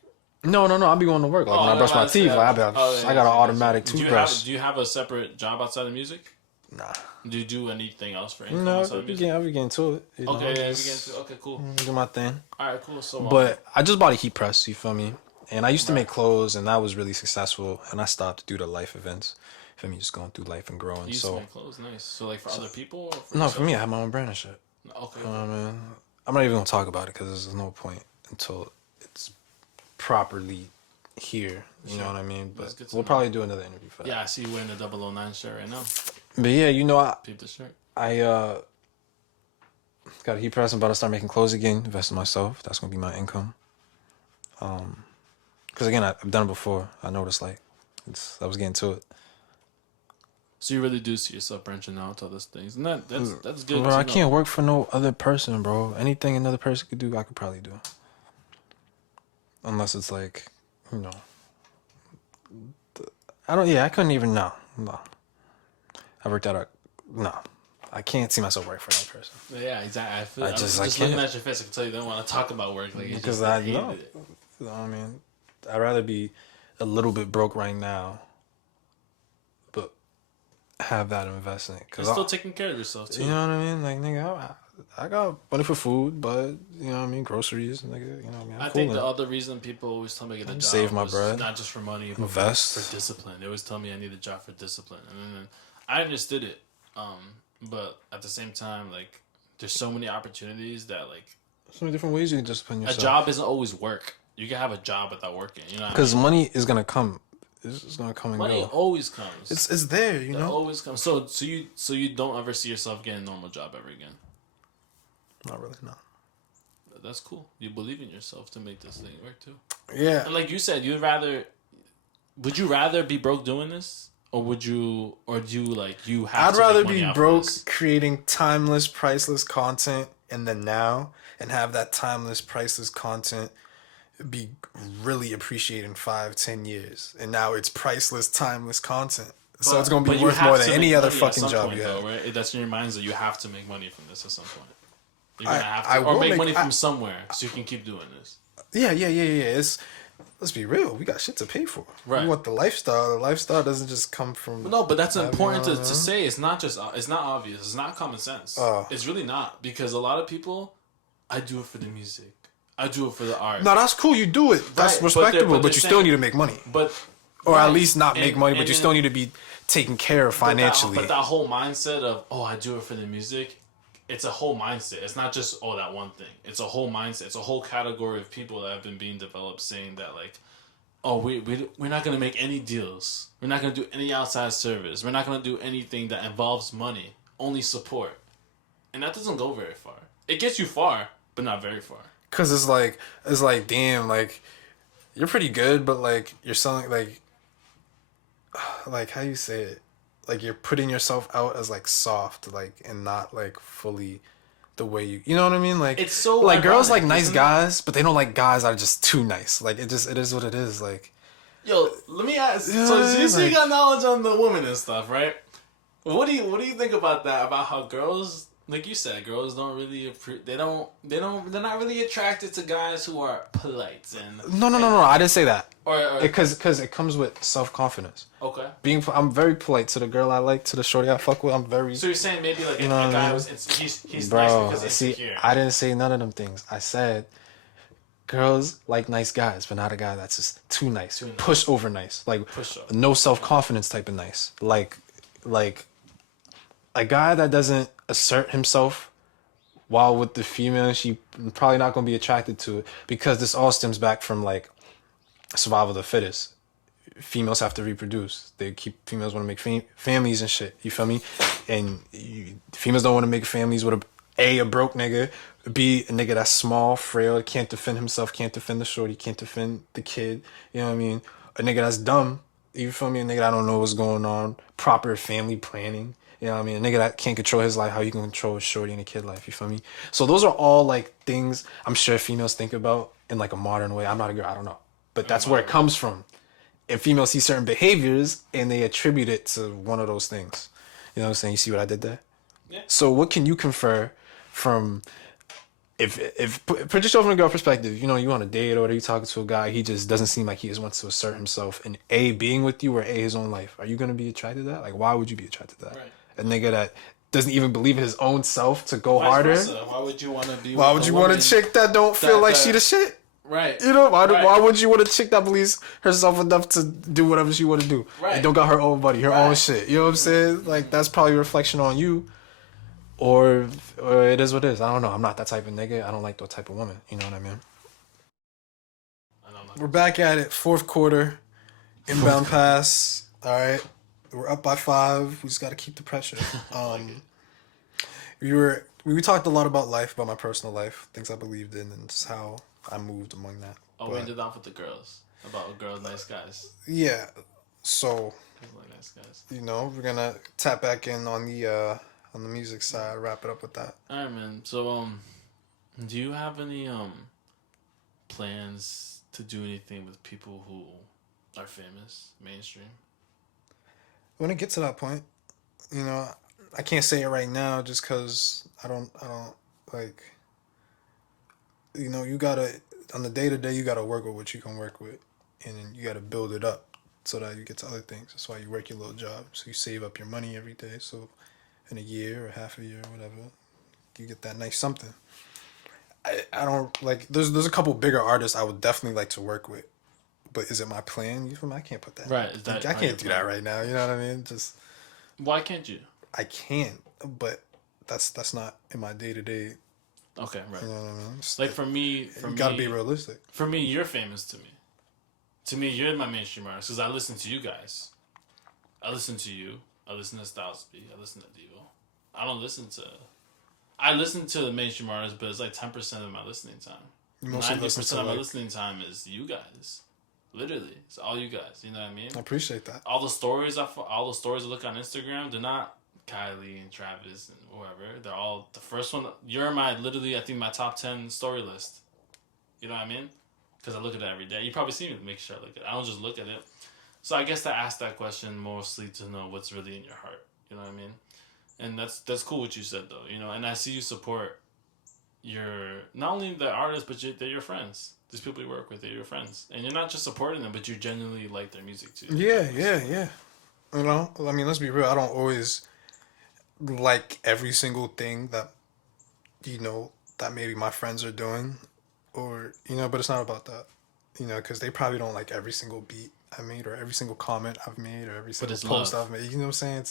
No. I'll be going to work. Like when I brush my teeth, I got an automatic toothbrush. Do you have a separate job outside of music? Nah. Do you do anything else for income No, outside of music? I'll be getting to it. You know, Okay, yeah, just okay, cool. do my thing. All right, cool. So, But I just bought a heat press, you feel me? And I used to make clothes, and that was really successful. And I stopped due to life events. You feel me? Just going through life and growing. you used So to make clothes, nice. So, like for other people? Or for no, yourself? for me, I have my own brand and shit. Okay. Man, I'm not even gonna talk about it because there's no point until it's properly here. You know what I mean? That's But good to we'll know. probably do another interview for that. Yeah, I see you wearing the 009 shirt right now. But yeah, you know, Peep the shirt. I got a heat press. I'm about to start making clothes again. Invest in myself. That's gonna be my income. Because again, I've done it before. I know what it's like. I was getting to it. So you really do see yourself branching out to other things, and that's good. Bro, to I know. can't work for no other person, bro. Anything another person could do, I could probably do. Unless it's like, you know, I couldn't even, no. I worked out no. I can't see myself working for another person. Yeah, exactly. I feel. I I'm just- just I looking can't. at your face, I can tell you don't want to talk about work. Like, Because I I know. it. You know what I mean, I'd rather be a little bit broke right now, but have that investment. You're still taking care of yourself too. You know what I mean? Like, nigga, I got money for food, but, you know what I mean? Groceries, nigga, you know what I mean? I think the other reason people always tell me to get a job Save my was bread. not just for money, but Invest. for discipline. They always tell me I need a job for discipline, and then I understood it. But at the same time, like, there's so many opportunities that, like, So many different ways you can discipline yourself. a job isn't always work. You can have a job without working. You know, what I Because mean? money is gonna come. It's gonna come and Money go. always comes. It's there, you It know. always comes. So you don't ever see yourself getting a normal job ever again. Not really, no. That's cool. You believe in yourself to make this thing work too. Yeah. And like you said, would you rather be broke doing this, or do you like you have? I'd to rather make money be off of broke this? creating timeless, priceless content in the now, and have that timeless, priceless content be really appreciated in 5-10 years. And now it's priceless, timeless content. So it's gonna But be you worth have more to than make any other money at fucking some job point, you though, have. right? That's in your minds that you have to make money from this at some point. You're I- gonna have to, I or will make make- money I- from somewhere so you can keep doing this. Yeah. Let's be real. We got shit to pay for. Right. We want the lifestyle. The lifestyle doesn't just come from. No, but that's important you to know. say. It's not obvious. It's not common sense. Oh. It's really not, because a lot of people, I do it for the music. I do it for the art. No, that's cool. You do it. That's Right, but respectable. they're But you still saying- need to make money, But or right, at least not make and- money. But and you then- still need to be taken care of financially. But that whole mindset of, oh, I do it for the music, it's a whole mindset. It's not just, oh, that one thing. It's a whole mindset. It's a whole category of people that have been being developed saying that, like, oh, we're not going to make any deals. We're not going to do any outside service. We're not going to do anything that involves money. Only support. And that doesn't go very far. It gets you far, but not very far. Cause it's like damn, like you're pretty good, but like you're selling like how you say it, like you're putting yourself out as like soft, like, and not like fully the way you know what I mean? Like It's so like girls like ironic, nice isn't it? guys, but they don't like guys that are just too nice. Like it is what it is. Like Yo, let me ask. Yeah, So you like- got knowledge on the women and stuff, right? What do you think about that? About how girls, like you said, girls don't really they're not really attracted to guys who are polite and no, I didn't say that. or Because it comes with self-confidence. okay. I'm very polite to the girl I like, to the shorty I fuck with. I'm very So you're saying maybe like if know a what I guy mean? was he's bro. nice because he's See, insecure. I didn't say none of them things. I said girls like nice guys, but not a guy that's just too nice, nice. push over nice, like Push over. no self-confidence type of nice, like a guy that doesn't assert himself while with the female. She probably not gonna be attracted to it, because this all stems back from like survival of the fittest. females have to reproduce. Females want to make families and shit. You feel me? And females don't want to make families with a broke nigga, B, a nigga that's small, frail, can't defend himself, can't defend the shorty, can't defend the kid. You know what I mean? A nigga that's dumb. You feel me? A nigga that don't know what's going on. Proper family planning. You know what I mean? A nigga that can't control his life, how you can control a shorty and a kid life. You feel me? So those are all like things I'm sure females think about in like a modern way. I'm not a girl, I don't know. But that's where it comes from. And females see certain behaviors and they attribute it to one of those things. You know what I'm saying? You see what I did there? Yeah. So what can you confer from if put yourself from a girl perspective, you know, you on a date or you talking to a guy, he just doesn't seem like he just wants to assert himself in A, being with you, or A, his own life. Are you gonna be attracted to that? Like, why would you be attracted to that? Right. A nigga that doesn't even believe in his own self to go Vice harder. versa. Why would you want to be? Why would you want a chick that don't feel like she the shit? Right. You know, Right. why would you want a chick that believes herself enough to do whatever she want to do? Right. And don't got her own money, her own shit. You know what I'm saying? Like, that's probably a reflection on you. Or it is what it is. I don't know. I'm not that type of nigga. I don't like that type of woman. You know what I mean? We're back at it. Fourth quarter. Inbound pass. All right. We're up by 5. We just got to keep the pressure. We talked a lot about life, about my personal life, things I believed in, and just how I moved among that. We ended off with the girls. About girls, nice guys. Yeah. So, Like nice guys. you know, we're gonna tap back in on the music side, wrap it up with that. All right, man. So, do you have any plans to do anything with people who are famous, mainstream? When it gets to that point, you know, I can't say it right now just because I don't like, you know, you gotta, on the day-to-day, you gotta work with what you can work with, and then you gotta build it up so that you get to other things. That's why you work your little job, so you save up your money every day, so in a year or half a year or whatever, you get that nice something. I don't, like, there's a couple bigger artists I would definitely like to work with, but is it my plan? You feel me? I can't put that. Right. Is that I can't do that right now, you know what I mean? Just, why can't you? I can, but that's not in my day-to-day. Okay, right. You know what I mean? Like for me, you gotta be realistic. For me, you're famous to me. To me, you're my mainstream artist because I listen to you guys. I listen to you. I listen to Styles P. I listen to Devo. I don't listen to. I listen to the mainstream artists, but it's like 10% of my listening time. 90% of my listening time is you guys. Literally, it's all you guys. You know what I mean? I appreciate that. All the stories I look on Instagram, they're not Kylie and Travis and whoever. They're all the first one. You're my literally, I think my top 10 story list. You know what I mean? Because I look at it every day. You probably see me make sure I look at it. I don't just look at it. So I guess to ask that question mostly to know what's really in your heart. You know what I mean? And that's cool what you said though. You know, and I see you support your not only the artists, but they're your friends. These people you work with, they're your friends, and you're not just supporting them, but you genuinely like their music too. Yeah. You know, I mean, let's be real. I don't always like every single thing that, you know, that maybe my friends are doing, or, you know, but it's not about that, you know, because they probably don't like every single beat I made or every single comment I've made or every single post I've made. You know what I'm saying?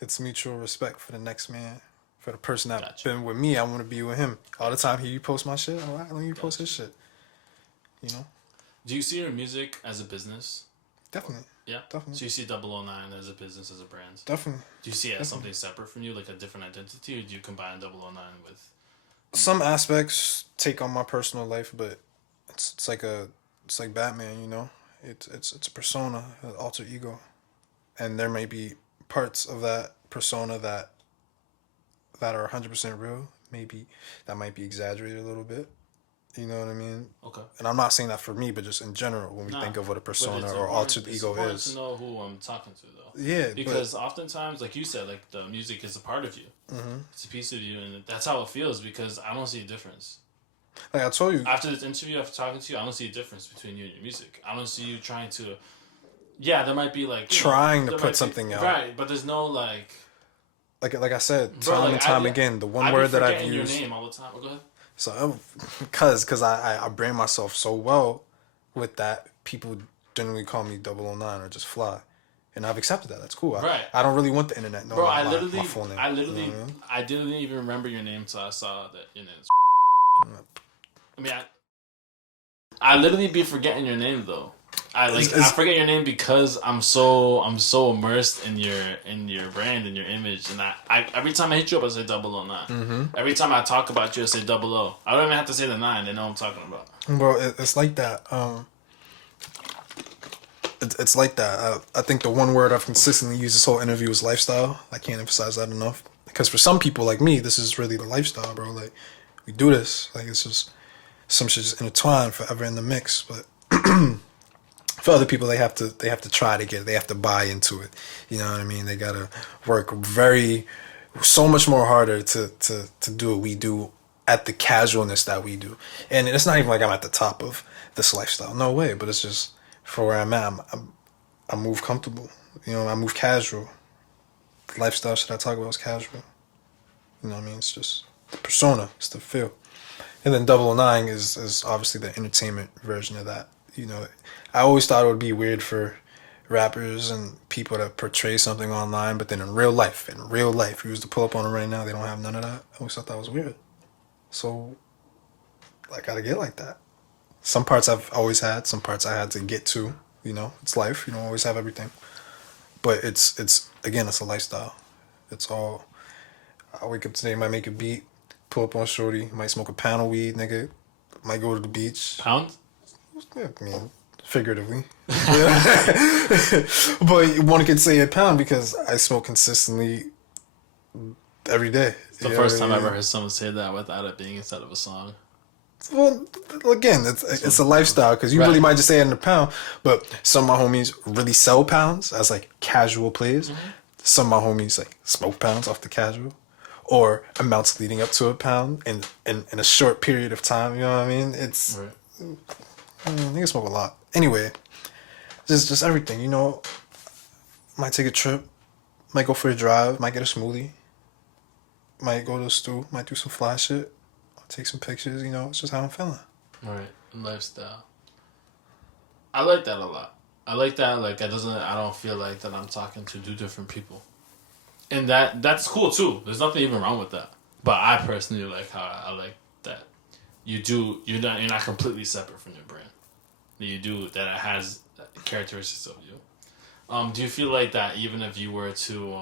It's mutual respect for the next man, for the person that's been with me. I want to be with him all the time. You post my shit. All right, let me post his shit. You know. Do you see your music as a business? Definitely. Yeah. Definitely. So you see 009 as a business, as a brand? Definitely. Do you see it as something separate from you, like a different identity, or do you combine 009 with? Some aspects take on my personal life, but it's like Batman, you know. It's a persona, an alter ego, and there may be parts of that persona that are 100% real. Maybe that might be exaggerated a little bit. You know what I mean? Okay. And I'm not saying that for me, but just in general, when we think of what a persona or alter ego is. It's important to know who I'm talking to, though. Yeah. Because oftentimes, like you said, like the music is a part of you. Mm-hmm. It's a piece of you, and that's how it feels. Because I don't see a difference. Like I told you. After this interview, after talking to you, I don't see a difference between you and your music. I don't see you trying to. Yeah, there might be like trying to put something out, right? But there's no like I said, time and time again, the one word that I've used. Your name all the time. Go ahead. So, because I brand myself so well with that, people generally call me 009 or just Fly, and I've accepted that. That's cool. Right. I don't really want the internet knowing my full name. I didn't even remember your name until I saw that your name is. I mean, I literally be forgetting your name though. I forget your name because I'm so immersed in your brand and your image, and I every time I hit you up I say 009. Mm-hmm. Every time I talk about you I say 00. I don't even have to say the 9. They know what I'm talking about. Well, it's like that. It's like that. I think the one word I've consistently used this whole interview is lifestyle. I can't emphasize that enough. Because for some people like me, this is really the lifestyle, bro. Like, we do this. Like, it's just, some shit just intertwined forever in the mix. But for other people, they have to try to get it. They have to buy into it. You know what I mean? They gotta work so much more harder to do what we do at the casualness that we do. And it's not even like I'm at the top of this lifestyle. No way. But it's just, for where I'm at, I move comfortable. You know, I move casual. The lifestyle shit I talk about is casual. You know what I mean? It's just the persona. It's the feel. And then 009 is obviously the entertainment version of that. You know, I always thought it would be weird for rappers and people to portray something online, but then in real life, if you was to pull up on them right now, they don't have none of that. I always thought that was weird. So, I gotta get like that. Some parts I've always had, some parts I had to get to. You know, it's life. You don't always have everything. But it's again, it's a lifestyle. It's all, I wake up today, might make a beat, pull up on shorty, might smoke a pound of weed, nigga, might go to the beach. Pound? Yeah, I mean, figuratively. But one could say a pound because I smoke consistently every day. It's the first time I ever heard someone say that without it being inside of a song. Well, again, it's a lifestyle because you really might just say it in a pound, but some of my homies really sell pounds as like casual plays. Mm-hmm. Some of my homies like smoke pounds off the casual, or amounts leading up to a pound in a short period of time. You know what I mean? It's niggas smoke a lot. Anyway, just everything. You know, might take a trip, might go for a drive, might get a smoothie, might go to the stew, might do some fly shit. Take some pictures, you know, it's just how I'm feeling. Right. Lifestyle. I like that a lot. I like that, like, I don't feel like that I'm talking to two different people. And that's cool, too. There's nothing even wrong with that. But I personally like how I like that you're not completely separate from your brand. You do, that it has characteristics of you. Do you feel like that even if you were to,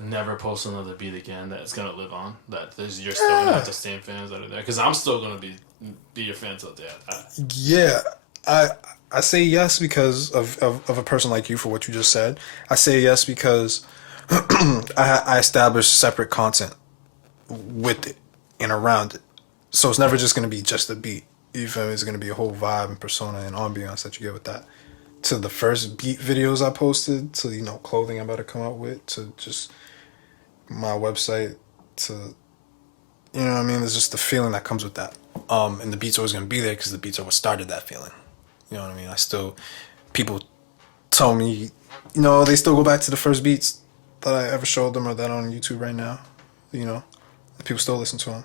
never post another beat again, that it's gonna live on, that you're still gonna have the same fans that are there? Because I'm still gonna be your fan till death. Yeah, I say yes because of a person like you, for what you just said. I say yes because I established separate content with it and around it, so it's never just gonna be just a beat. You feel me? It's gonna be a whole vibe and persona and ambiance that you get with that. To the first beat videos I posted, to, you know, clothing I'm about to come out with, to just my website, to, you know what I mean? There's just the feeling that comes with that. And the beats are always going to be there because the beats are what started that feeling. You know what I mean? People tell me, you know, they still go back to the first beats that I ever showed them or that on YouTube right now. You know, people still listen to them.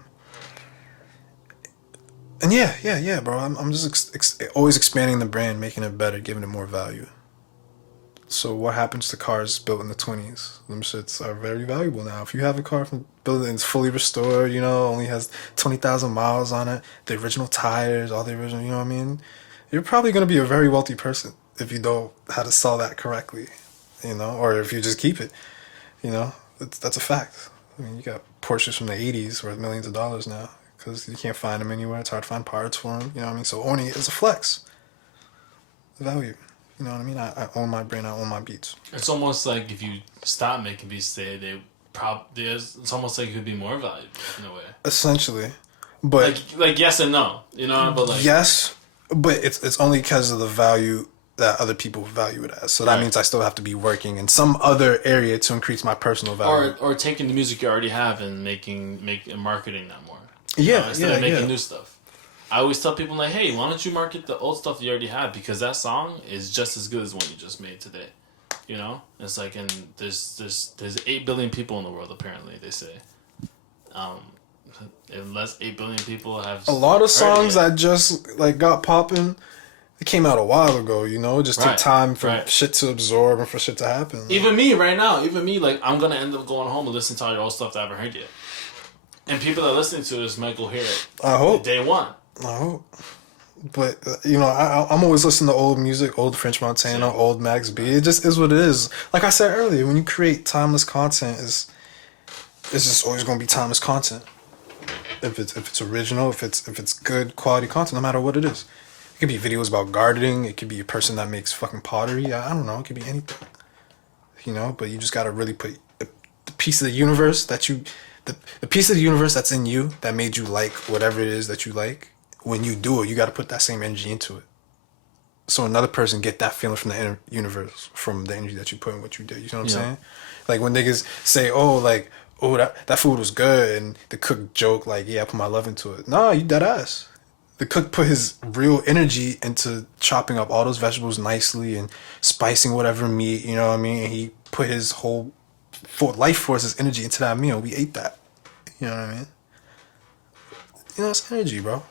And yeah, bro. I'm just always expanding the brand, making it better, giving it more value. So what happens to cars built in the 20s? Them shits are very valuable now. If you have a car built and it's fully restored, you know, only has 20,000 miles on it, the original tires, all the original, you know what I mean? You're probably going to be a very wealthy person if you know how to sell that correctly, you know, or if you just keep it, you know. That's a fact. I mean, you got Porsches from the 80s worth millions of dollars now because you can't find them anywhere. It's hard to find parts for them, you know what I mean? So owning it is a flex. The value. You know what I mean? I own my brand. I own my beats. It's almost like if you stop making beats today, it's almost like it could be more valuable in a way. Essentially, but like yes and no, you know. But like yes, but it's only because of the value that other people value it as. So that means I still have to be working in some other area to increase my personal value, or taking the music you already have and marketing that more. Yeah, instead of making new stuff. I always tell people, like, hey, why don't you market the old stuff you already have? Because that song is just as good as one you just made today. You know? It's like, and there's 8 billion people in the world, apparently, they say. Unless 8 billion people have... A lot of songs that just, like, got popping, it came out a while ago, you know? It just took time for shit to absorb and for shit to happen. Even me, right now, like, I'm going to end up going home and listening to all your old stuff that I haven't heard yet. And people that are listening to this might go hear it. I hope. Day one. I hope. But you know, I'm always listening to old music, old French Montana, old Max B. It just is what it is. Like I said earlier, when you create timeless content, it's just always gonna be timeless content. If it's original, if it's good quality content, no matter what it is. It could be videos about gardening. It could be a person that makes fucking pottery. I don't know. It could be anything. You know, but you just gotta really put the piece of the universe the piece of the universe that's in you that made you like whatever it is that you like. When you do it, you gotta put that same energy into it. So another person get that feeling from the inner universe, from the energy that you put in what you did. You know what I'm Yeah. saying? Like when niggas say, "Oh, like, oh that food was good," and the cook joke like, "Yeah, I put my love into it." Nah, you dead ass. The cook put his real energy into chopping up all those vegetables nicely and spicing whatever meat. You know what I mean? And he put his whole life force, his energy into that meal. We ate that. You know what I mean? You know, it's energy, bro.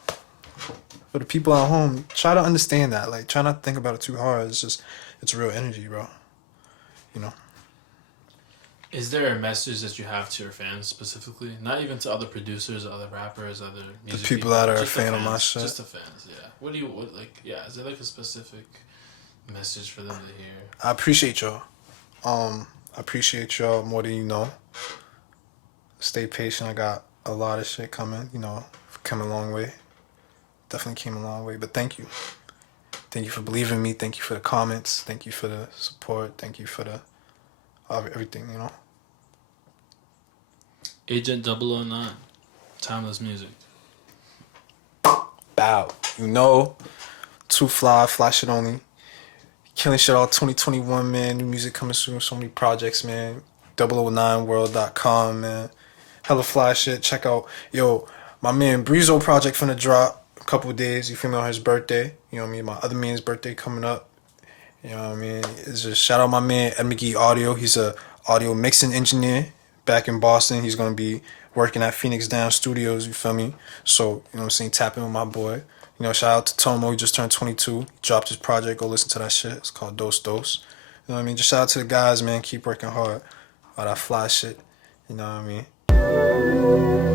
For the people at home, try to understand that. Like, try not to think about it too hard. It's real energy, bro. You know? Is there a message that you have to your fans specifically? Not even to other producers, other rappers, other music people that are a just the fan of my fans, shit? Just the fans, yeah. Is there like a specific message for them to hear? I appreciate y'all. I appreciate y'all more than you know. Stay patient. I got a lot of shit coming. You know, come a long way. Definitely came a long way. But thank you. Thank you for believing in me. Thank you for the comments. Thank you for the support. Thank you for the everything. You know. Agent 009, Timeless Music. Bow. You know, too fly shit only. Killing shit all 2021, man. New music coming soon. So many projects, man. 009world.com, man. Hella fly shit. Check out, yo, my man Breezo project finna drop a couple days. You feel me, on his birthday. You know what I mean? My other man's birthday coming up. You know what I mean? It's just shout out my man Ed McGee Audio. He's a audio mixing engineer back in Boston. He's gonna be working at Phoenix Down Studios. You feel me? So you know what I'm saying? Tap in with my boy. You know, shout out to Tomo. He just turned 22. He dropped his project. Go listen to that shit. It's called Dos Dos. You know what I mean? Just shout out to the guys, man. Keep working hard. All that fly shit. You know what I mean?